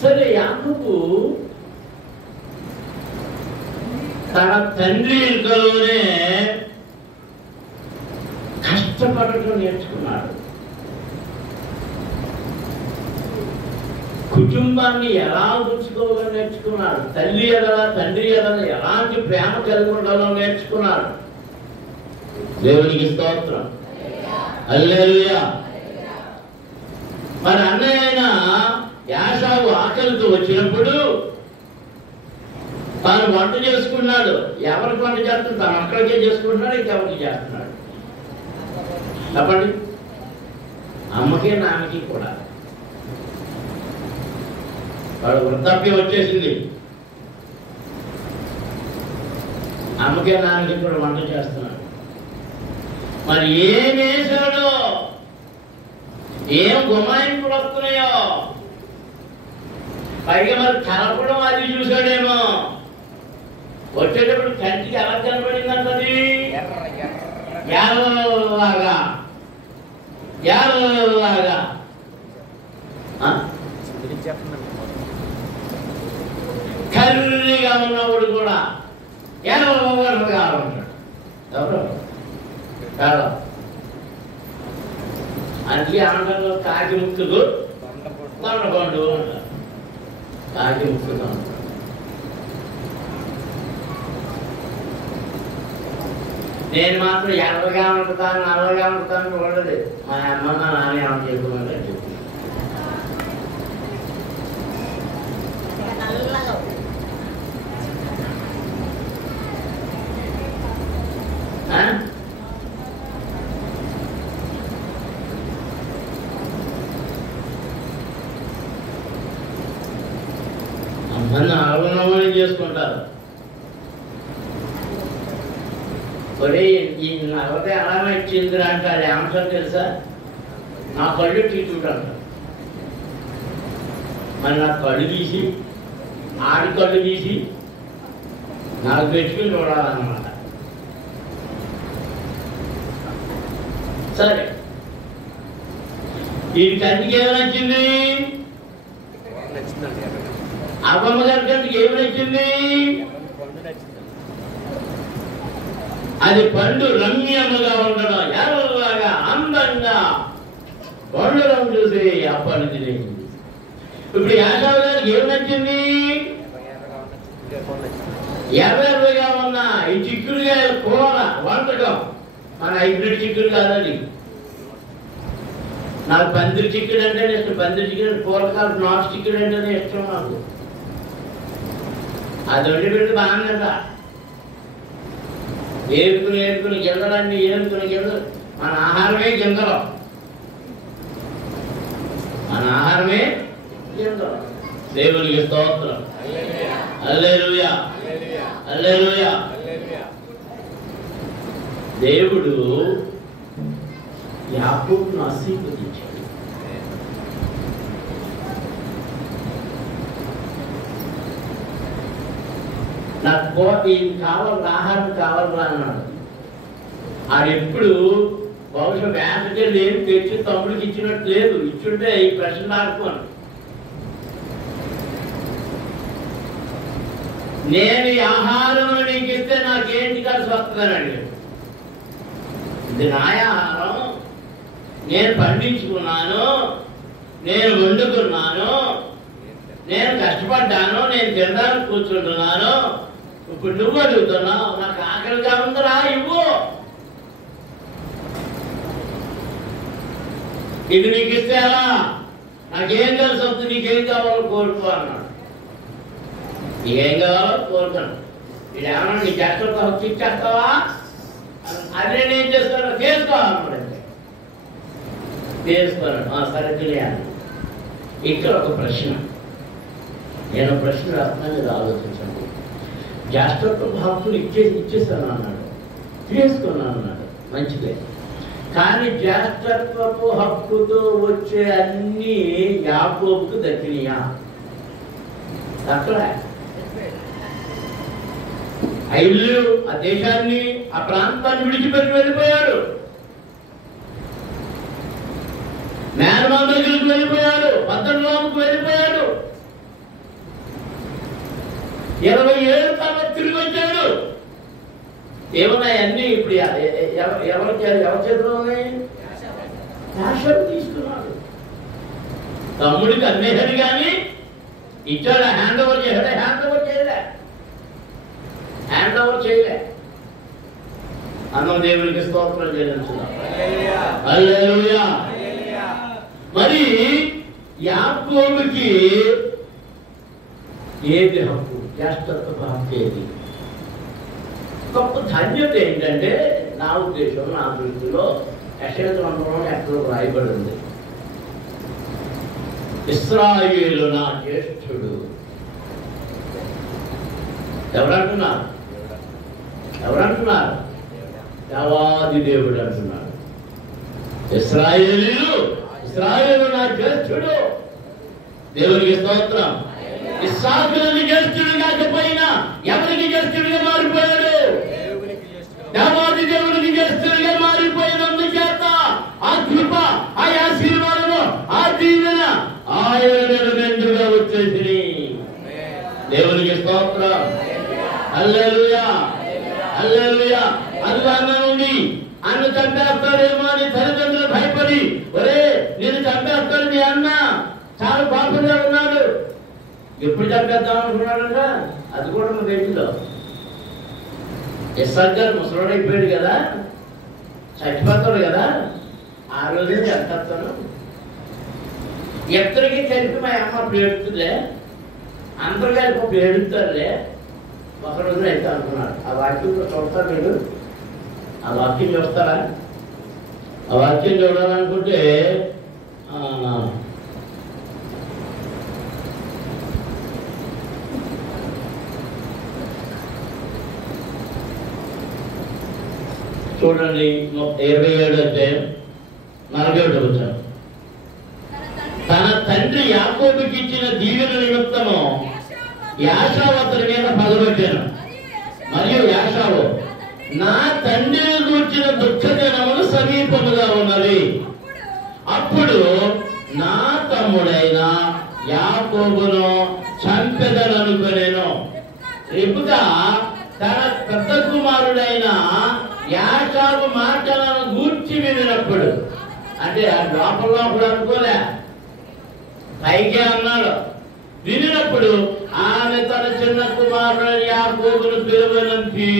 సరే, యాకోబు తన తండ్రి ఇంట్లోనే కష్టపడటం నేర్చుకున్నాడు. కుటుంబాన్ని ఎలా ఉంచుకోవాలో నేర్చుకున్నాడు. తల్లి ఎడల తండ్రి ఎడల ఎలాంటి ప్రేమ కలిగి ఉండాలో నేర్చుకున్నాడు. దేవునికి స్తోత్రం. హల్లెలూయా. మరి అన్నయ్య అయిన యాషావు ఆకలితో వచ్చినప్పుడు తాను వంట చేసుకున్నాడు. ఎవరికి వంట చేస్తున్నాడు? తను అక్కడికే చేసుకుంటున్నాడు, ఇంకెవరికి చేస్తున్నాడు? చెప్పండి. అమ్మకి నాన్నకి కూడా. వాడు వృద్ధాప్యం వచ్చేసింది. అమ్మకే నాన్నకి కూడా వంట చేస్తున్నాడు. మరి ఏం వేశాడో, ఏం గుమాయింపులు వస్తున్నాయో, పైగా మరి కలపడం అది చూశాడేమో. వచ్చేటప్పుడు కంటికి ఎలా కనబడిందంటది? ఎర్రలాగా ఎర్రలాగా. కర్రీగా ఉన్నవాడు కూడా ఎర్రగా ఉంటాడు. ఎవరు కాదు. అందుకే ఆంధ్రలో కాకి ముక్కులు దొండపండు అంటారు. కాకి ముక్కులు అంటారు. నేను మాత్రం ఎర్రగా ఉంటాను, నల్లగా ఉంటాను చూడలేదు. మా అమ్మ మా నాన్న ఏమని చెప్పుకున్నారని చెప్పి అమ్మని అవలమని చేసుకుంటారు. ఒరే ఈ నల్లగా ఎలా ఇచ్చిందిరా అంటే అది ఏమంటారు తెలుసా? నా కళ్ళు ట్రీట్మెంట్ అంటారు. మరి నా కళ్ళు తీసి ఆడి కళ్ళు తీసి నాకు పెట్టుకుని చూడాలన్నమాట. సరే, ఈ కంటికి ఏమి నచ్చింది? అమ్మమ్మ గారి కంటికి ఏమి నచ్చింది? అది పండు రమ్యంగా ఉండడం, ఎర్రగా అందంగా పండుగం చూసి ఆ పండు తినేసింది. ఇప్పుడు యాషావు గారికి ఏమి నచ్చింది? ఎర్రగా ఉన్న ఈ చిక్కుడుగా కూర వంటకం. మన హైబ్రిడ్ చిక్కుడు కాదండి. నాకు పందిరి చిక్కుడు అంటేనే ఇష్టం. పందిరి చిక్కుడు కూరకాలు నాటు చిక్కుడు అంటేనే ఇష్టం నాకు. అది వండి పెడితే బాగుందా? ఏరుకుని గింజలన్నీ ఏరుకుని గింజలు. మన ఆహారమే గింజలు. మన ఆహారమే గింజలు. దేవునికి స్తోత్రం. హల్లెలూయా, హల్లెలూయా. దేవుడు యాకోబును ఆశీర్వదించాడు. నాకు ఇది కావాలి, ఆహారం కావాలరా అన్నాడు. అది ఎప్పుడు బహుశా వేసకే లేదు, తెచ్చి తమ్ముడికి ఇచ్చినట్టు లేదు. ఇచ్చుంటే ఈ ప్రశ్న రాకపోను. నేను ఈ ఆహారం నీకు ఇస్తే నాకేంటి కలిసి వస్తుందని అడిగాడు. ఇది నా ఆహారం, నేను పండించుకున్నాను, నేను వండుకున్నాను, నేను కష్టపడ్డాను, నేను తినడానికి కూర్చుంటున్నాను. ఇప్పుడు నువ్వు అడుగుతున్నావు, నాకు ఆకలిగా ఉందిరా ఇవ్వు, ఇది నీకు ఇస్తే అలా, నాకేం కలిసి వస్తుంది, నీకేం కావాలో కోరుకో అన్నాడు. నీకేం కావాలో కోరుతాను. ఇది ఏమన్నా నీ చేష్టతో హక్కు ఇచ్చేస్తావా? అదే నేను చేస్తాను, చేసుకోవాలన్నాడంటే చేసుకోను. సరే తెలియాలి. ఇక్కడ ఒక ప్రశ్న, నేను ప్రశ్న రాస్తాను, మీరు ఆలోచించండి. జ్యేష్ఠత్వ హక్కులు ఇచ్చేస్తాను అన్నాడు, చేసుకున్నాను అన్నాడు, మంచిదే. కానీ జ్యేష్ఠత్వపు హక్కుతో వచ్చే అన్ని యాకోబుకు దక్కినయా? అక్కడ ఆ ఇల్లు, ఆ దేశాన్ని, ఆ ప్రాంతాన్ని విడిచిపెట్టి వెళ్ళిపోయాడు. మేనమామ దగ్గరికి వెళ్ళిపోయాడు, పద్దెనిమిదికి వెళ్ళిపోయాడు. 20 ఏళ్ళు తర్వాత తిరిగి వచ్చాడు. ఏమన్నాయి అన్నీ ఇప్పుడు ఎవరి చేతిలో ఉన్నాయి? యాషావు తీసుకున్నాడు. తమ్ముడికి అమ్మేశాడు కానీ ఇచ్చాడు, హ్యాండ్ ఓవర్ చేశాడు, హ్యాండ్ ఓవర్ చేయలే. అన్నం దేవునికి స్తోత్రం చెల్లించుదాం. హల్లెలూయా. మరి యాకోబుకి ఏది హక్కు? జ్యేష్ఠత్వ హక్కు ఏది? గొప్ప ధన్యత ఏంటంటే, నా ఉద్దేశం, నా దృష్టిలో యెషయా గ్రంథంలో ఎక్కడో రాయబడి ఉంది, ఇశ్రాయేలు నా జ్యేష్ఠుడు. ఎవరంటున్నారు? దేవాది దేవుడు అంటున్నాడు. ఇశ్రాయేలు నా జ్యేష్ఠుడు. దేవునికి స్తోత్రం. ఇస్సాకునికి జ్యేష్ఠుడు కాకపోయినా ఎవరికి జ్యేష్ఠుడిగా మారిపోయాడు? దేవాది దేవుడికి జ్యేష్ఠుడిగా మారిపోయినందుచేత ఆ కృప, ఆ ఆశీర్వాదము, ఆ దీవెన ఆయన మెండుగా వచ్చేసి. దేవునికి స్తోత్రం. హల్లెలూయా, హల్లెలూయా. అందువల్ల నుండి అన్న చంపేస్తాడేమో అని తల్లిదండ్రులు భయపడి, ఒరే నేను చంపేస్తాడు మీ అన్న, చాలా పాపంగా ఉన్నాడు, ఎప్పుడు చంపేద్దాం అనుకున్నాడంట. అది కూడా మా బయటిలో ఇస్సాకు గారు ముసలోడైపోయాడు కదా, చచ్చిపోతాడు కదా, ఆ రోజే చంపేస్తాను. ఎక్కడికి కలిపి మా అమ్మ అప్పుడు ఏడుతుందిలే, అందరూ కలిపి అప్పుడు ఏడుతారులే, ఒక రోజున అయితే అనుకున్నాడు. ఆ వాక్యం చూస్తారు మీరు? ఆ వాక్యం చూస్తారా? ఆ వాక్యం చూడాలనుకుంటే చూడండి, 27 అధ్యాయం 41 వచ్చాను. తన తండ్రి యాకోబుకి ఇచ్చిన దీవెన నిమిత్తము యాషావు అతని మీద పగబట్టాను. మరియు యాషావు, నా తండ్రిని గూర్చిన దుఃఖ దినములు సమీపముగా ఉన్నవి. అప్పుడు నా తమ్ముడైన యాకోబును చంపెదననుకొనెను. రిబ్కా తన పెద్ద కుమారుడైన యాషావు మాటలను గూర్చి వినినప్పుడు, అంటే ఆ లోపల అనుకోలే, పైకే అన్నాడు. వినినప్పుడు ఆమె తన చిన్న కుమారుడు యాకోబును పిలువనంపి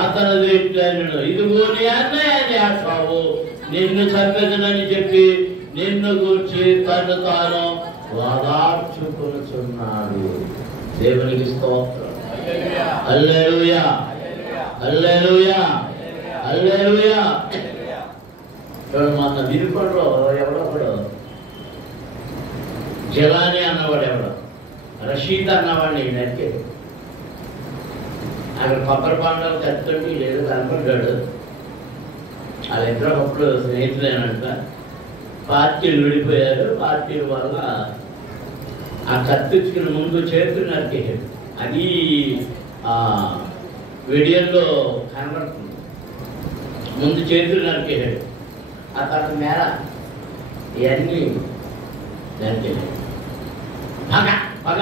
అతను ఇట్లనెను, ఇదిగో నీ అన్నయ్య యాషావు నిన్ను చంపెదనని చెప్పి నిన్ను గూర్చి తను తాను ఓదార్చుకొనుచున్నాడు. దేవునికి స్తోత్రం. హల్లెలూయా, హల్లెలూయా, హల్లెలూయా. మన వినుకొండలో ఎవడొకడు జలాని అన్నవాడు, ఎవడో రషీద్ అన్నవాడిని నరికి అక్కడ కొబ్బరి పండుగ కత్తుంటే లేదు కనపడ్డాడు. వాళ్ళిద్దరు అప్పుడు స్నేహితులేనంట. పార్టీలు విడిపోయారు. పార్టీల వల్ల ఆ కత్తిచ్చుకుని ముందు చేతులు నరికేసాడు. అది వీడియోలో కనబడుతుంది. ముందు చేతులు నరికేశాడు, ఆ తర్వాత మేర ఇవన్నీ నరికేశాడు. పగ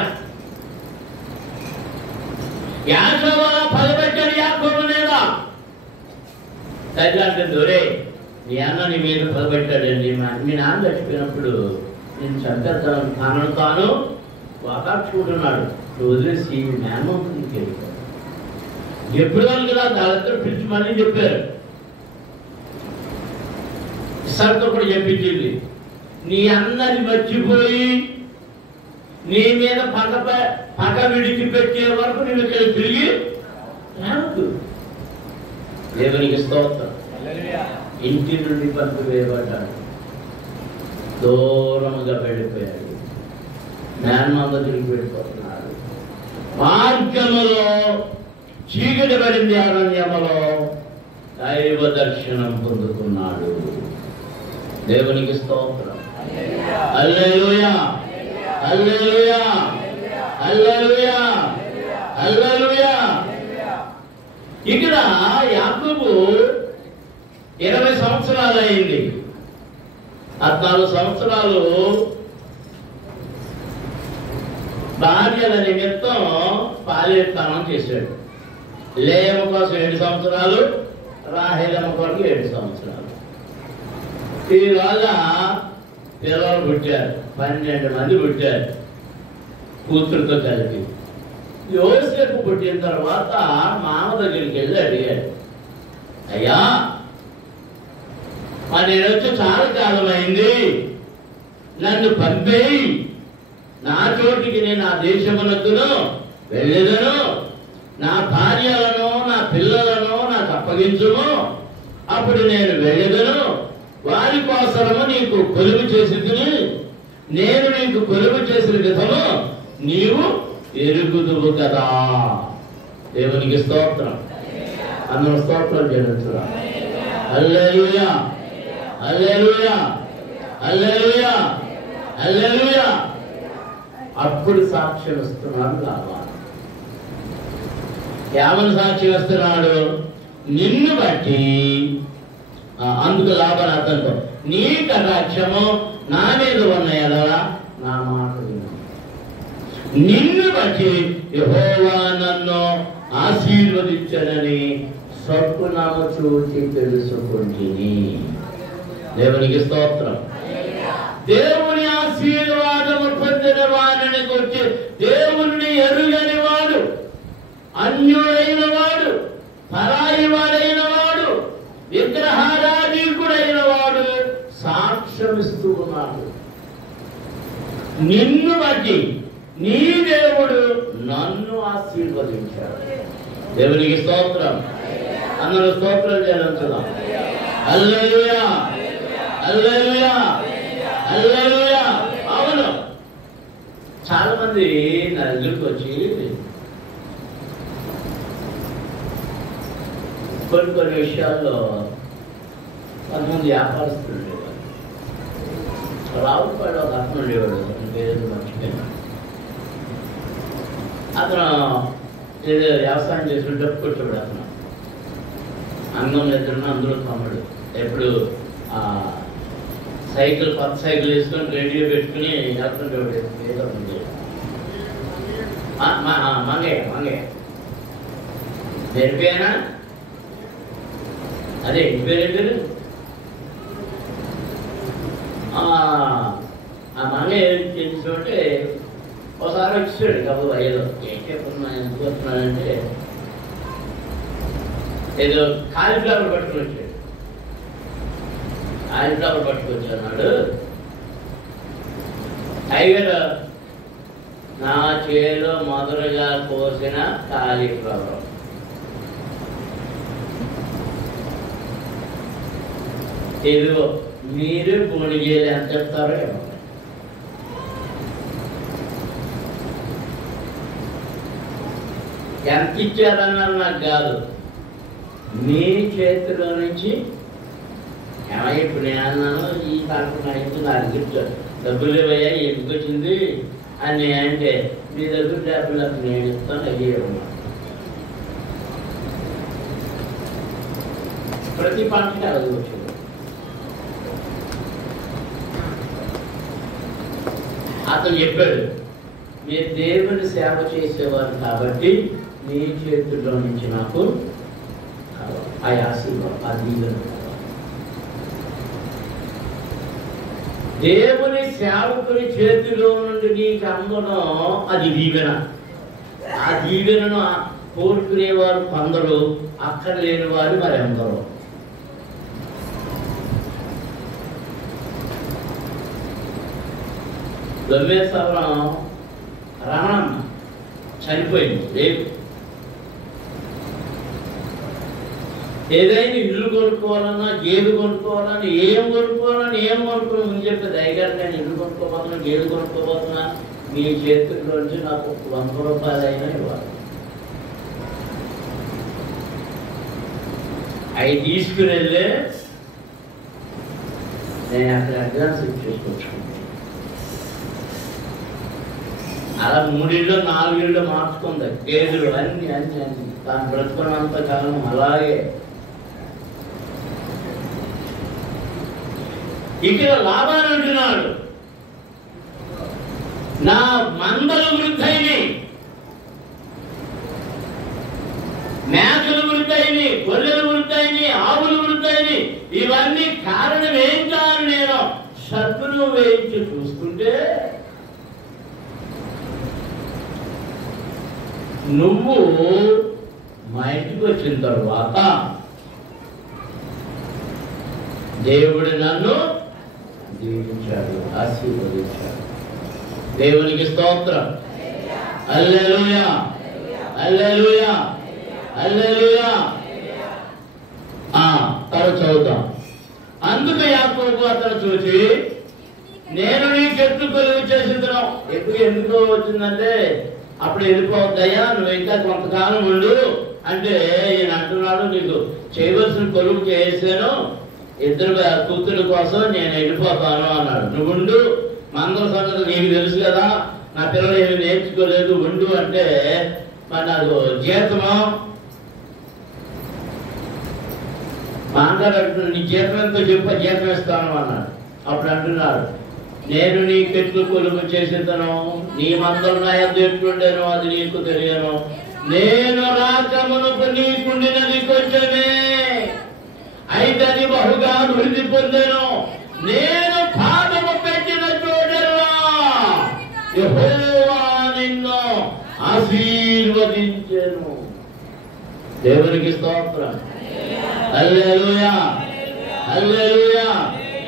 యాకోబు పగబెట్టాడు యాకోబు మీద. తల్లి అంటే దొరే మీ అన్న నీ మీద పగబెట్టాడండి. మీ నాన్న చచ్చిపోయినప్పుడు నేను చంపేస్తాను తనను తాను వాకాక్షుడున్నాడు. వదిలేసి మేనమంతుడికి వెళ్ళిపోయాడు. ఎప్పుడు వాళ్ళు కదా దానితో పిలిచి మళ్ళీ చెప్పారు. ఇసారితో కూడా చెప్పించింది, నీ అన్నని మర్చిపోయి నీ మీద పగ విడిచిపెట్టే వరకు నువ్వు ఇక్కడ తిరిగి రావద్దు. దేవునికి స్తోత్రం. ఇంటి నుండి పంపివేయబడ్డాడు, దూరముగా వెళ్ళిపోయాడు. మేనమామ తిరిగి వెళ్ళిపోతున్నాడు. మార్గములో చీకటి పడింది, అరణ్యములో దైవ దర్శనం పొందుకున్నాడు. దేవునికి స్తోత్రం. హల్లెలూయా, హల్లెలూయా, హల్లెలూయా, హల్లెలూయా. ఇక్కడ యాకోబు 20 సంవత్సరాలు అయింది. 14 సంవత్సరాలు భార్యల నిమిత్తం పాలేత్తనం చేశాడు. లేయమ్మ కోసం 7 సంవత్సరాలు, రాహేలమ్మ కొరకు 7 సంవత్సరాలు. దీనివల్ల పిల్లలు పుట్టారు, 12 మంది పుట్టారు కూతురుతో కలిపి. యోసేపు పుట్టిన తర్వాత మామ దగ్గరికి వెళ్ళి అడిగాడు, అయ్యా మా నేను వచ్చి చాలా కాలం అయింది, నన్ను పంపేయి, నా చోటికి నేను ఆ దేశమునకును వెళ్ళేదను, నా భార్యలను నా పిల్లలను నాకు అప్పగించుము, అప్పుడు నేను వెళ్ళేదను, వారి కోసము నీకు కొలువు చేసితిని, నేను నీకు కొలువు చేసిన విధము నీవు ఎరుగుదువు కదా. దేవునికి స్తోత్రం. అందరూ స్తోత్రం చెల్లించురా. హల్లెలూయా, హల్లెలూయా, హల్లెలూయా, హల్లెలూయా. అప్పుడు సాక్ష్యం వస్తున్నాడు లాబాను. ఏమని సాక్ష్యం వస్తున్నాడు? నిన్ను బట్టి. అందుకు లాబాను అతనితో, నీ కటాక్షము నా మీద ఉన్న ఎడల నా మాట విను, నిన్ను బట్టి యెహోవా నన్ను ఆశీర్వదించనని స్వప్నము చూచి తెలుసుకుంటుని. దేవునికి స్తోత్రం. దేవుని ఆశీర్వాదము పొందిన వాడిని గురించి, దేవుని ఎరుగని వాడు, అన్యుడైన వాడు, పరాయి వాడైన వాడు, విగ్రహారాధకుడైన వాడు సాక్ష్యమిస్తూ ఉన్నాడు. నిన్ను బట్టి నీ దేవుడు నన్ను ఆశీర్వదించాడు. దేవునికి స్తోత్రం. అందరూ స్తోత్రం చెల్లించుదాం. హల్లెలూయా, హల్లెలూయా, హల్లెలూయా. అవును, చాలా మంది నా దగ్గరికి వచ్చి కొన్ని విషయాల్లో కొంతమంది వ్యాపారస్తులు ఉండేవారు. రావుపాడు ఒక అతను ఉండేవాడు, పేరు మర్చిపోయినా. అతను ఏదో వ్యవసాయం చేసి డబ్బు కొట్టేవాడు. అతను అందం ఎదురున్న అందులో తమ్ముడు ఎప్పుడు సైకిల్, కొత్త సైకిల్ వేసుకొని రేడియో పెట్టుకుని వెళ్తుండేవాడు. ఏదో ఉంది మంగయ్య నేర్పేనా? అదే ఇంటి పేరు ఏం పేరు? ఆ మంగయ్య తెలుసుకుంటే ఒకసారి వచ్చాడు కబురు. ఏదో ఏం చెప్తున్నా, ఎందుకు వస్తున్నానంటే ఏదో కాలీఫ్లవర్ పట్టుకుని వచ్చాడు. కాలీఫ్లవర్ పట్టుకొచ్చాడు. టైగర్ నా చేలో మొదలుగా కోసిన కాలీఫ్లవర్. ఇదిగో మీరు పూణిగేలు ఎంత చెప్తారో ఏమో. ఎంత ఇచ్చారన్నారు నాకు కాదు, మీ చేతిలో నుంచి. ఏమై ఇప్పుడు నేను అన్నాను, ఈ కాకుండా అయితే నాకు డబ్బులు లేవయ్యా, ఎందుకు వచ్చింది అని అంటే మీ దగ్గర డబ్బులకు నేను ఇస్తాను అయ్యేయమ్మా. ప్రతి పంటకి అది వచ్చింది. అతను చెప్పాడు, మీరు దేవుని సేవ చేసేవారు కాబట్టి మీ చేతుల్లో నుంచి నాకు ఆ ఆశీర్వాదం, ఆ దీవెన. దేవుని సేవకుని చేతిలో నుండి నీకు అందడం అది దీవెన. ఆ దీవెనను కోరుకునేవారు కొందరు, అక్కడ లేని వారు మరి అందరూ. దొమ్మేశ్వరం రమణమ్మ చనిపోయింది. రేపు ఏదైనా ఇల్లు కొనుక్కోవాలన్నా, గేదె కొనుక్కోవాలన్నా, ఏం కొనుక్కోవాలని ముందు చెప్పేది, అయ్యగారు నేను ఇల్లు కొనుక్కోబోతున్నా, గేదె కొనుక్కోబోతున్నా, మీ చేతుల్లోంచి నాకు 100 రూపాయలు అయినా ఇవ్వాలి. అవి తీసుకుని వెళ్ళే నేను అక్కడ అడ్వాన్స్ ఇచ్చేసుకొచ్చుకుంటాను. అలా 3 ఇళ్ళు 4 ఇళ్ళు మార్చుకుంది. గేదెలు అన్ని తాను బ్రతుకున్నంత కాలం అలాగే. ఇక్కడ లాభాలు అంటున్నాడు, నా మందలు వృద్ధైని, మేకలు వృద్ధైని, గొర్రెలు వృద్ధైని, ఆవులు వృద్ధైని. ఇవన్నీ కారణం ఏం కాదు, నేను సద్దును వేయించి చూస్తుంటే నువ్వు మా ఇంటికి వచ్చిన తర్వాత దేవుడు నన్ను దీవించాడు, ఆశీర్వదించాడు. దేవునికి స్తోత్రం. హల్లెలూయా, హల్లెలూయా, హల్లెలూయా. తర్వాత చదువుతాం. అందుకు యాకోబు అతను చూసి, నేను నీకెట్లు కొలువు చేసేద్దాం. ఎందుకు వచ్చిందంటే, అప్పుడు వెళ్ళిపోవద్దయ్యా, నువ్వు ఇంకా కొంతకాలం ఉండు అంటే ఈయన అంటున్నాడు, నీకు చేయవలసిన కొలువు చేసాను, 2 కూతురు కోసం నేను వెళ్ళిపోతాను అన్నాడు. నువ్వు ఉండు, మందల సంగతి నీకు తెలుసు కదా, నా పిల్లలు ఏమి నేర్చుకోలేదు, ఉండు అంటే మరి నాకు జీతము మా అన్నగారు అంటున్నాడు, నీ జీతం ఎంతో చెప్ప, జీతం ఇస్తాను అన్నాడు. అప్పుడు అంటున్నాడు, నేను నీకెట్లు కొలువు చేసేదను, నీ మందలు నా యొద్ద ఎట్లుండేనో అది నీకు తెలియను. నేను రాకమునకు నీకుండినది కొంచెమే, అయితే అది బహుగా అభివృద్ధి పొందాను. నేను పాదము పెట్టిన చోటల్లా యెహోవా నిన్ను ఆశీర్వదించెను. దేవునికి స్తోత్రం. హల్లెలూయా, హల్లెలూయా.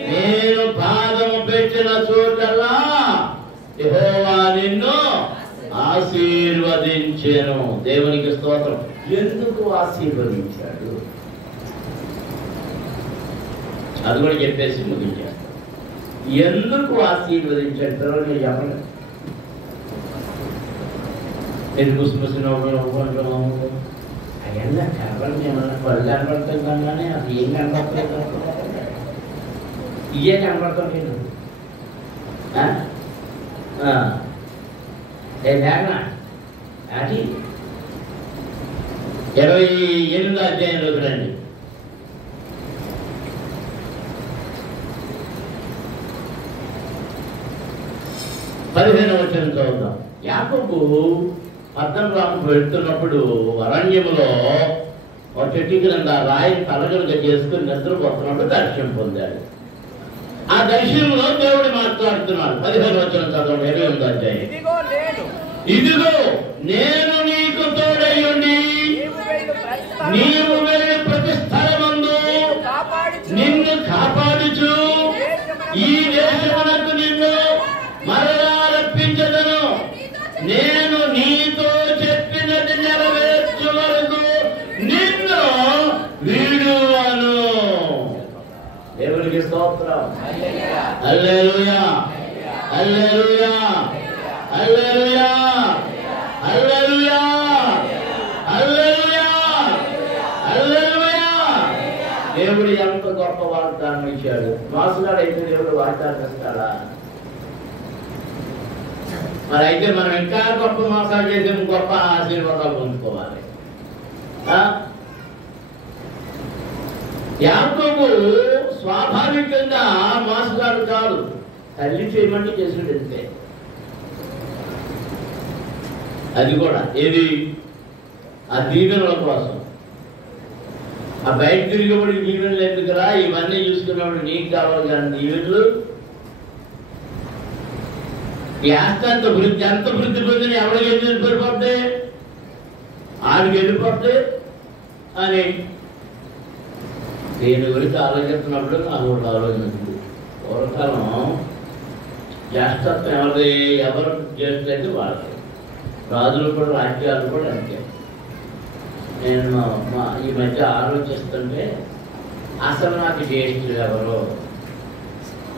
నేను పాదము పెట్టిన చోటల్లా యెహోవా నిన్ను ఆశీర్వదించెను. దేవునికి స్తోత్రం. ఎందుకు ఆశీర్వదించాడు అది కూడా చెప్పేసి ముగించాడు. ఎందుకు ఆశీర్వదించాడు తర్వాత నేను చెప్పండి. నేను ముసిముసిన అవన్నీ కనపడి ఏమన్నా పళ్ళు కనపడుతుంది కానీ అది ఏం కనపడలేదు, ఇవే కనపడతాను నేను. అది 28వ అధ్యాయంలోకి రండి. పదిహేనవ వచనం చదువుతాం. యాకోబు పద్దంరాముకు వెళ్తున్నప్పుడు అరణ్యములో ఒక చెట్టు క్రింద రాయిని తలగలుగా చేసుకుని నిద్రపోతున్నప్పుడు దర్శనం పొందాడు. ఆ దర్శనంలో దేవుడు మాట్లాడుతున్నాడు. 15వ వచనం చదవండి. 28వ అధ్యాయం. ఇదిగో నేను నీకు తోడయ్యుండి నీవు వెళ్ళి ప్రతి స్థలమందు నిన్ను కాపాడుచు ఈ దేశమునకు నిన్ను మరలా రప్పించదను. నేను నీతో చెప్పినది నెరవేర్చు వరకు నిన్ను వీడువను. దేవునికి స్తోత్రం. హల్లెలూయా, హల్లెలూయా, హల్లెలూయా, హల్లెలూయా, హల్లెలూయా, హల్లెలూయా. దేవుడు ఎంత గొప్ప వాగ్దానం ఇచ్చాడు. మాసుగాడు అయితే దేవుడు వాగ్దానం ఇస్తాడా? మరి అయితే మనం ఇంకా గొప్ప మోసాలు చేసి గొప్ప ఆశీర్వాదాలు పొందుకోవాలి. యాకోబు స్వాభావికంగా మోసగాడు కాదు, తల్లి చేయమంటే చేసినట్టు అంతే. అది కూడా ఏది ఆ దీవెనల కోసం. ఆ బయట తిరిగేవాడికి దీవెనలు ఎందుకురా, ఇవన్నీ చూసుకున్నప్పుడు నీకు కావాలి కానీ దీవెనలు. ఎంత వృద్ధి పొందిన ఎవరికి ఎందుకు వెళ్ళిపోతే ఆడికి వెళ్ళిపోతే అని దీని గురించి ఆలోచిస్తున్నప్పుడు నాకు ఒకటి ఆలోచన వచ్చింది. పూర్వకాలం జ్యేష్ఠత్వం ఎవరు చేస్తే వాళ్ళకి, రాజులు కూడా రాజ్యాలు కూడా అంతే. నేను ఈ మధ్య ఆలోచిస్తుంటే అసలు నాకు జ్యేష్ఠులు ఎవరు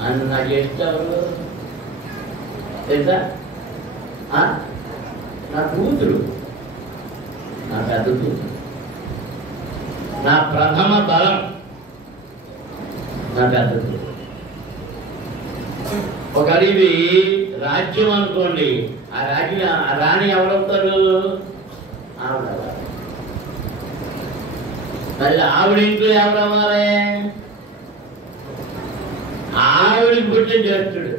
అని, నా జ్యేష్ఠ ఎవరు తెలుసా? నా కూతురు, నా పెద్ద కూతురు, నా ప్రథమ బలం నా పెద్ద కూతురు. ఒక అడివి రాజ్యం అనుకోండి, ఆ రాణి ఎవరవుతారు? ఆవిడ. మళ్ళీ ఆవిడ ఇంట్లో ఎవరవ్వాలి? ఆవిడికి పుట్టిన జ్యేష్ఠుడు.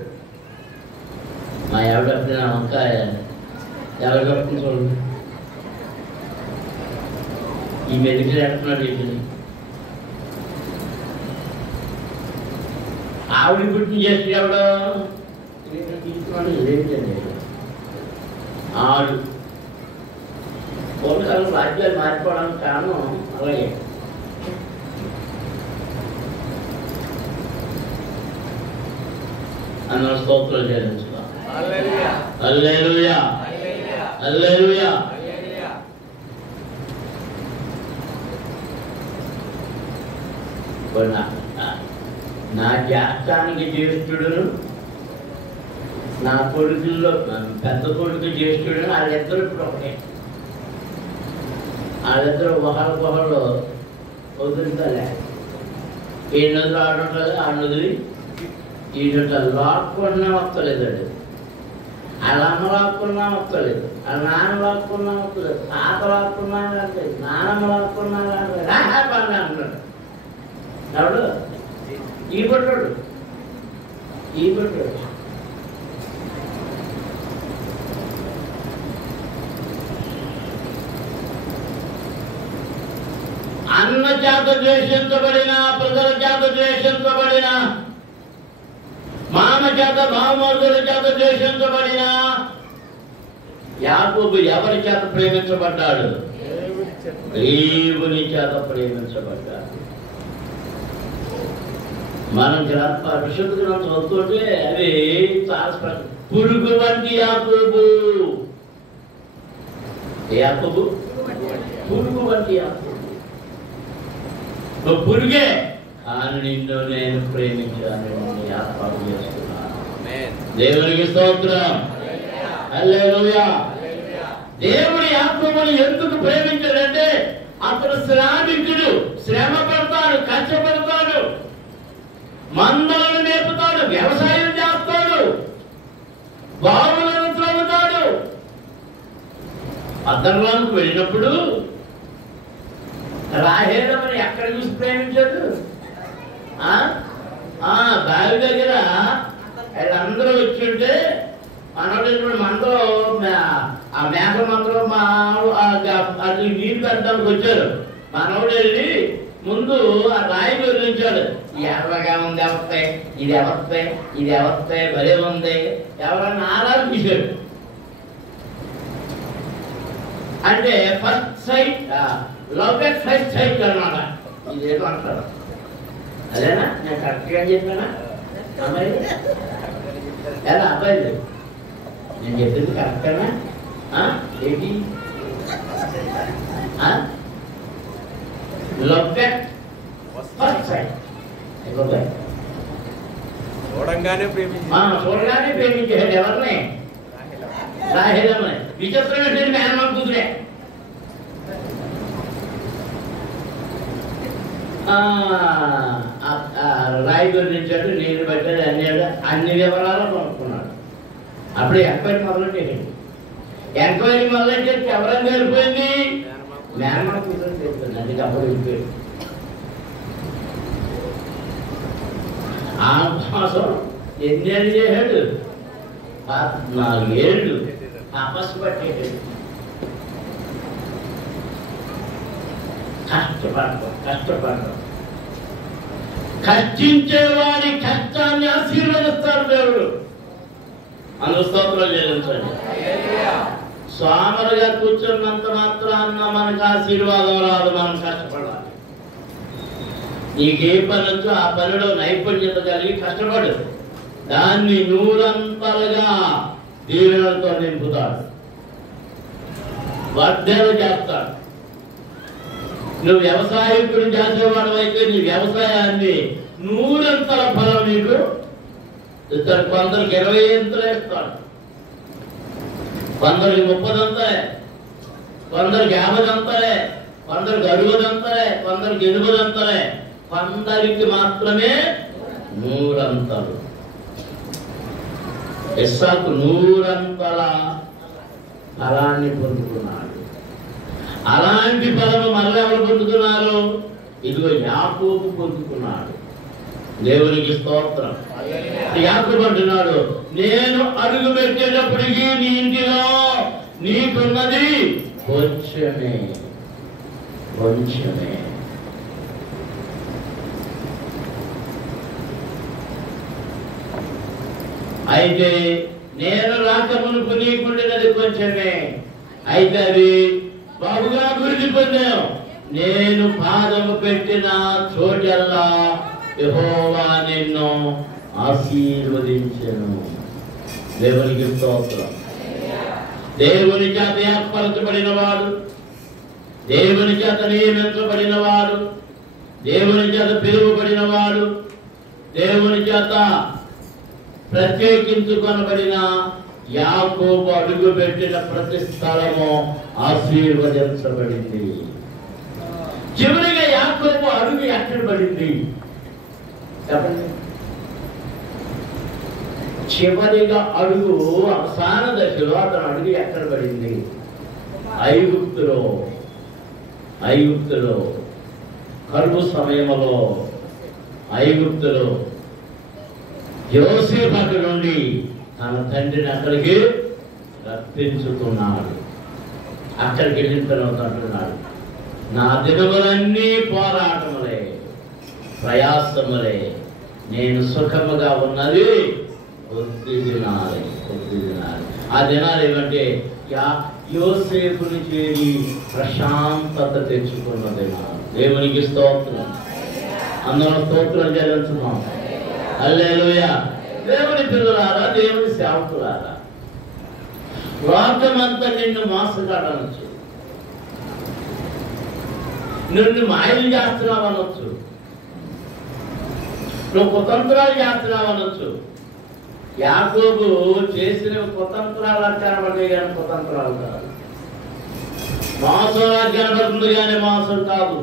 మా ఎవడ నా వంకాయ ఎవరు కప్పుకుని చూడండి, ఈ మెదికి ఎడుతున్నాడు వీటిని. ఆవిడ పుట్టిన చేసి ఎవడో ఏంటండి ఆడు. పూర్వకాలం రాజ్యాలు మారిపోవడానికి కారణం అలాగే. అందరూ స్తోత్రాలు చెల్లించుకో. హల్లెలూయా, హల్లెలూయా. నా జ్యేష్ఠానికి జ్యేష్ఠుడును, నా కొడుకుల్లో పెద్ద కొడుకు జ్యేష్ఠుడును, వాళ్ళిద్దరు ఇప్పుడు ఒకటే. వాళ్ళిద్దరు ఒకళ్ళు వదులుతాలే. ఈ నదులు ఆడుంటుంది, ఆ నదులు ఈ నదులు లాక్కున్నా వస్తలేదండి. వాళ్ళ అమ్మ లాక్కున్నా వస్తలేదు, వాళ్ళ నాన్న లాక్కున్నా వస్తలేదు, తాత లాక్కున్నా కాలేదు, నానమ్మ లాక్కున్నా కాలేదు. బాగా అంటున్నాడు ఎవడు? ఈ పట్టాడు, ఈ పట్టాడు. అన్న చేత ద్వేషించబడిన, ప్రజల చేత ద్వేషించబడిన, మామ చేత భావమర్దుల చేత ద్వేషించబడిన యాకోబు ఎవరి చేత ప్రేమించబడ్డాడు? దేవుని చేత ప్రేమించబడ్డాడు. మనం విశుద్ధ గ్రంథం చదువుతుంటే అవి చాలా స్పష్టం. పురుగు వంటి యాకోబు, యాకోబు పురుగు వంటి యాకోబు. పురుగే కానీ నిన్ను నేను ప్రేమించాను, ఏర్పాటు చేసుకున్నాను. దేవునికి స్తోత్రం, హల్లెలూయా. దేవుడి యాకోబుని ఎందుకు ప్రేమించాడంటే అతడు శ్రామికుడు, శ్రమ పడతాడు, కష్టపడతాడు, మందలను మేపుతాడు, వ్యవసాయం చేస్తాడు, బావులను త్రవ్వుతాడు. అద్దర్లోకి వెళ్ళినప్పుడు రాహేలమని ఎక్కడ చూసి ప్రేమించాడు? బావి దగ్గర వీళ్ళందరూ వచ్చి ఉంటే మనోడు మనతో ఆ మేక మందరూ అది నీళ్ళు పెట్టడానికి వచ్చారు. మనోడు వెళ్ళి ముందు ఆ రాయి వివరించాడు. ఎర్రగా ఉంది ఎవరితే, ఇది ఎవరితే, ఇది ఎవరితే, భలే ఉంది, ఎవరన్నా ఆరాధన తీశాడు. అంటే first sight, love at first sight అన్నమాట. ఇదేదో అంటారు, అదేనా? నేను కరెక్ట్గా చెప్పానా? అమ్మాయి ఎలా అబ్బాయి నేను చెప్పింది కరెక్టేనా? ఏంటి లవ్ ఎట్ ఫస్ట్ సైట్, చూడగానే ప్రేమించాడు. ఎవరిని? రాహేలమ్మని. విచిత్రమైన మేనమామ కూతురే. రాయి గురించాడు, నీరు పెట్టాడు, అన్ని వివరాలు కొనుక్కున్నాడు. అప్పుడే ఎంక్వైరీ మొదలెట్టేయండి. ఎంక్వైరీ మొదలెట్టే ఎవరైనా వెళ్ళిపోయింది, మేనమా కూతురు చెప్తుంది. అందుకే అప్పుడు వెళ్ళిపోయాడు. ఆ మాసం ఎన్నేళ్ళు చేశాడు? 14 ఏళ్ళు తపస్సు పట్టేశాడు. కష్టపడతాం కష్టించేవాడి కష్టాన్ని ఆశీర్వదిస్తాడు దేవుడు. అందుకు స్తోత్రం చెల్లించండి. స్వాములుగా కూర్చున్నంత మాత్రాన్న మనకు ఆశీర్వాదం రాదు. మనం కష్టపడాలి. నీకే పని వచ్చో ఆ పనిలో నైపుణ్యత కలిగి కష్టపడు. దాన్ని 100 దీవెనలతో నింపుతాడు, వర్ధన చేస్తాడు. నువ్వు వ్యవసాయకుడు చేసేవాడు అయితే నీ వ్యవసాయాన్ని 100 ఫలం నీకు ఇస్తాడు. కొందరికి 20 ఇస్తాడు, కొందరికి 30 కొందరికి 50, కొందరికి 60, కొందరికి 80, కొందరికి మాత్రమే 100. ఇస్సాకు 100 ఫలాన్ని పొందుకున్నాడు. అలాంటి ఫలము మళ్ళీ ఎవరు పొందుతున్నారు? ఇదిగో యాకోబు పొందుకున్నాడు. దేవునికి స్తోత్రం. యాకోబు అంటున్నాడు, నేను అడుగు పెట్టేటప్పటికీ నీ ఇంటిలో నీకున్నది కొంచెమే. అయితే నేను రాకమునుపు నీకుండినది కొంచెమే, అయితే అది బాగుగా అభివృద్ధి పొందాను. నేను పాదము పెట్టిన చోటల్లా యెహోవా నిన్ను ఆశీర్వదించెను. దేవునికి స్తోత్రం. దేవుని చేత ఏర్పరచబడిన వాడు, దేవుని చేత నియమించబడిన వాడు, దేవుని చేత పిలువబడిన వాడు, దేవుని చేత ప్రత్యేకించుకొనబడిన యాకోబు అడుగు పెట్టిన ప్రతి స్థలము ఆశీర్వదించబడింది. చివరిగా యాకోబు అడుగు ఎక్కడ పడింది చెప్పండి? చివరిగా అడుగు అవసాన దశలో అతను అడుగు ఎక్కడ పడింది? ఐగుప్తులో కరువు సమయంలో ఐగుప్తులో యోసేపు అక్కడి నుండి తన తండ్రిని అక్కడికి రప్పించుకున్నాడు. అక్కడికి వెళ్ళిన తర్వాత అంటున్నాడు, నా దినములన్నీ పోరాటములే, ప్రయాసములే, నేను సుఖముగా ఉన్నది కొద్ది దినాలే. ఆ దినాలు ఏమంటే యోసేపుని చేరి ప్రశాంతత తెచ్చుకున్న దినాలు. దేవునికి స్తోత్రం. అందరం స్తోత్రం చెల్లించున్నాం. హల్లెలూయా. దేవుని పిల్లలారా, దేవుని సేవకులారా, లోకమంతా నిన్ను మోసగాడనొచ్చు, నిన్ను మాయలు చేస్తున్నావు అనొచ్చు, నువ్వు కుతంత్రాలు చేస్తున్నావు అనొచ్చు. యాకోబు చేసిన కుతంత్రాలు కనబడే కానీ కుతంత్రాలు కాదు, మోసం కనబడుతుంది కానీ మోసం కాదు.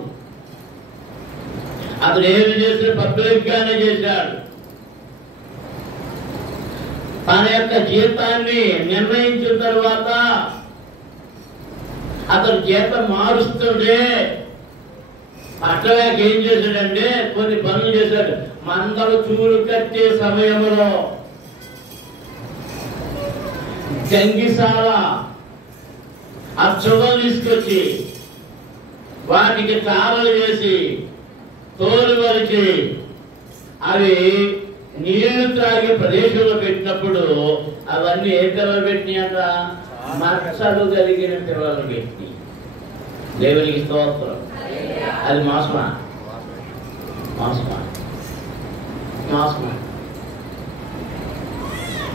అతను ఏమి చేసిన పబ్లిక్ గానే చేశాడు. తన యొక్క జీతాన్ని నిర్ణయించిన తర్వాత అతను జీతం మారుస్తుంటే అట్లగా ఏం చేశాడంటే కొన్ని పనులు చేశాడు. మందలు చూలు కట్టే సమయంలో జంగిసాల ఆ చువ్వలు తీసుకొచ్చి వాటికి తాళలు వేసి తోలు వలిచి అవి నీళ్లు త్రాగే ప్రదేశంలో పెట్టినప్పుడు అవన్నీ ఏ పిల్లలు పెట్టినాయట? మచ్చలు కలిగిన పిల్లలు పెట్టి. దేవునికి స్తోత్రం. అది మోసమా?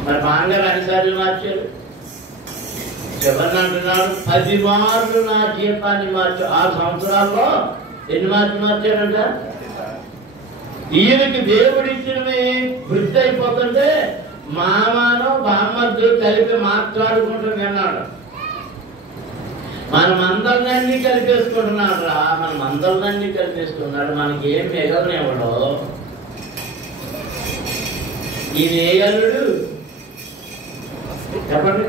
మరి మాంగారు అన్నిసార్లు మార్చారు. చివరిని అంటున్నాడు, 10 మార్లు నా జీవితాన్ని మార్చు. 6 సంవత్సరాల్లో ఎన్ని మార్లు మార్చాడంట? ఈయనకి దేవుడిచ్చినవి వృద్ధి అయిపోతుంటే మామను బామ్మద్దు కలిపి మాట్లాడుకుంటూ విన్నాడు. మన మందలన్నీ కలిపేసుకుంటున్నాడు రా, మన మందలన్నీ కలిపేసుకున్నాడు. మనకి ఏం మిగలనివ్వడు. ఈయన ఏ అల్లుడు? చెప్పండి,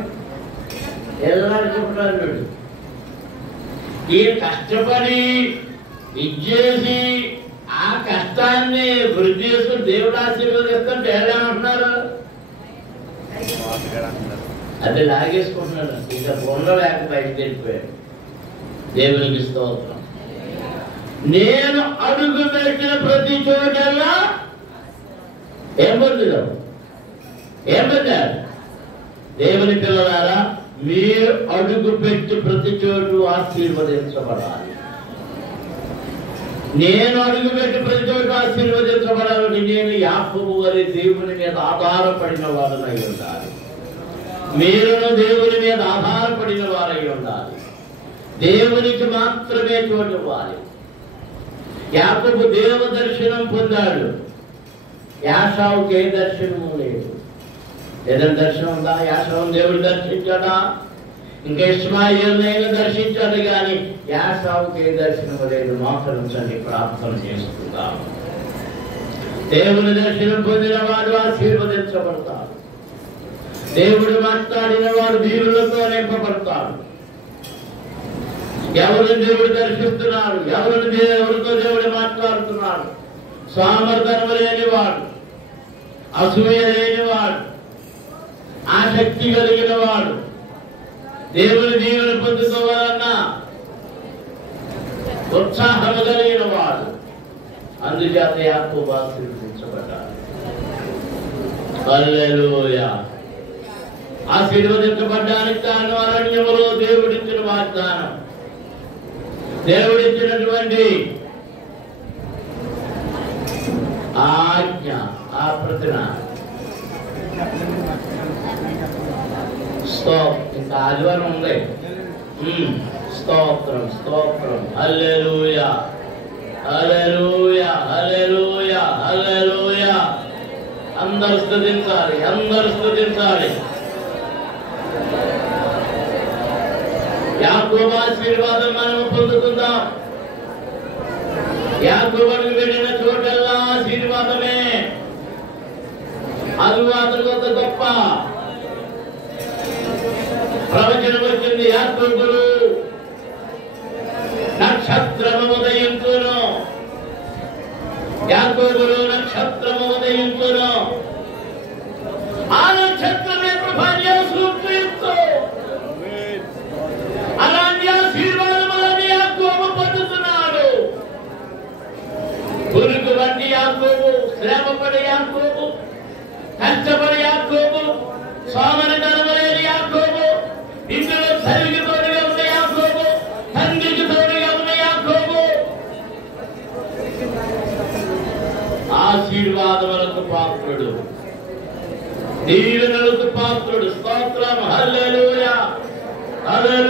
ఎల్లరికి చెప్తారు వీడు. ఈ కష్టపడి ఇచ్చేసి ఆ కష్టాన్ని వృద్ధి చేసుకుని దేవుడు ఆశీర్వదిస్తుంటే ఏమంటున్నారు? అది లాగేసుకుంటున్నాడు. ఇక ఉండలేక బయటకు వెళ్ళిపోయాడు. దేవునికి స్తోత్రం. నేను అడుగు పెట్టిన ప్రతి చోటల్లా ఏం పొందుతారు? ఏం పొందారు? దేవుని పిల్లలారా, మీరు అడుగు పెట్టి ప్రతి చోటు ఆశీర్వదించబడాలి. నేను అడుగు పెట్టి ప్రతి చోటు ఆశీర్వదించబడాలని నేను యాకోబు వారి దేవుని మీద ఆధారపడిన వారనై ఉండాలి. మీరును దేవుని మీద ఆధారపడిన వారై ఉండాలి. దేవునికి మాత్రమే చోటు ఇవ్వాలి. యాకోబు దేవ దర్శనం పొందాడు. యాషావుకి ఏ దర్శనము లేదు. ఏదైనా దర్శనం ఉందా? యాషావు దేవుడు దర్శించాడా? ఇంకా ఇష్మాయేలునైనా దర్శించాడు, కానీ యాషావుకి ఏ దర్శనము లేదు. మోకరించండి, ప్రార్థన చేసుకుందాం. దేవుని దర్శనం పొందిన వారు ఆశీర్వదించబడతారు. దేవుడు మాట్లాడిన వారు దీవులతో నింపబడతారు. ఎవరిని దేవుడు దర్శిస్తున్నాడు, ఎవరితో దేవుడు మాట్లాడుతున్నాడు? సామర్థ్యం లేనివాడు, అసూయ లేనివాడు, ఆసక్తి కలిగిన వాడు, దేవుని దీవెన పొందుకోవాలన్నా ఉత్సాహము కలిగిన వాడు. అందుచేత యాకోబు ఆశీర్వదించబడ్డాడు. హల్లెలూయా. ఆశీర్వదించబడ్డానికి కారణం అరణ్యములో దేవుడిచ్చిన వాగ్దానం, దేవుడిచ్చినటువంటి ఆజ్ఞ, ఆ ప్రతిన. ఇంకా ఆదివారం ఉంది. స్తోత్రం, స్తోత్రం. హల్లెలూయా, హల్లెలూయా, హల్లెలూయా, హల్లెలూయా. అందరూ స్తుతించాలి, అందరూ స్తుతించాలి. యాకోబు ఆశీర్వాదం మనం పొందుకుందాం. యాకోబుకు వెళ్ళిన చోటల్లా ఆశీర్వాదమే. అనువాదులంత గొప్ప ప్రవచనం వచ్చింది. యాకోబులు నక్షత్రము ఉదయించును, యాకోబులు నక్షత్రము ఉదయించును. ఆ నక్షత్రమే ప్రభావిస్తూ అలాంటి ఆశీర్వాదములని యాకోబు పొందుతున్నాడు. పురుగు వంటి యాకోబు, శ్రమపడి యాకోబు, కష్టపడి యాకోబు, సోమరితనము లేని యాకోబు, ఇందులో తల్లికి తోడుగా ఉన్న యాకోబు, తండ్రికి తోడుగా ఉన్న యాకోబు ఆశీర్వాదములకు పాత్రుడు, దీవెనలకు పాత్రుడు. స్తోత్రం. హల్లెలూయా, హల్లెలూయా.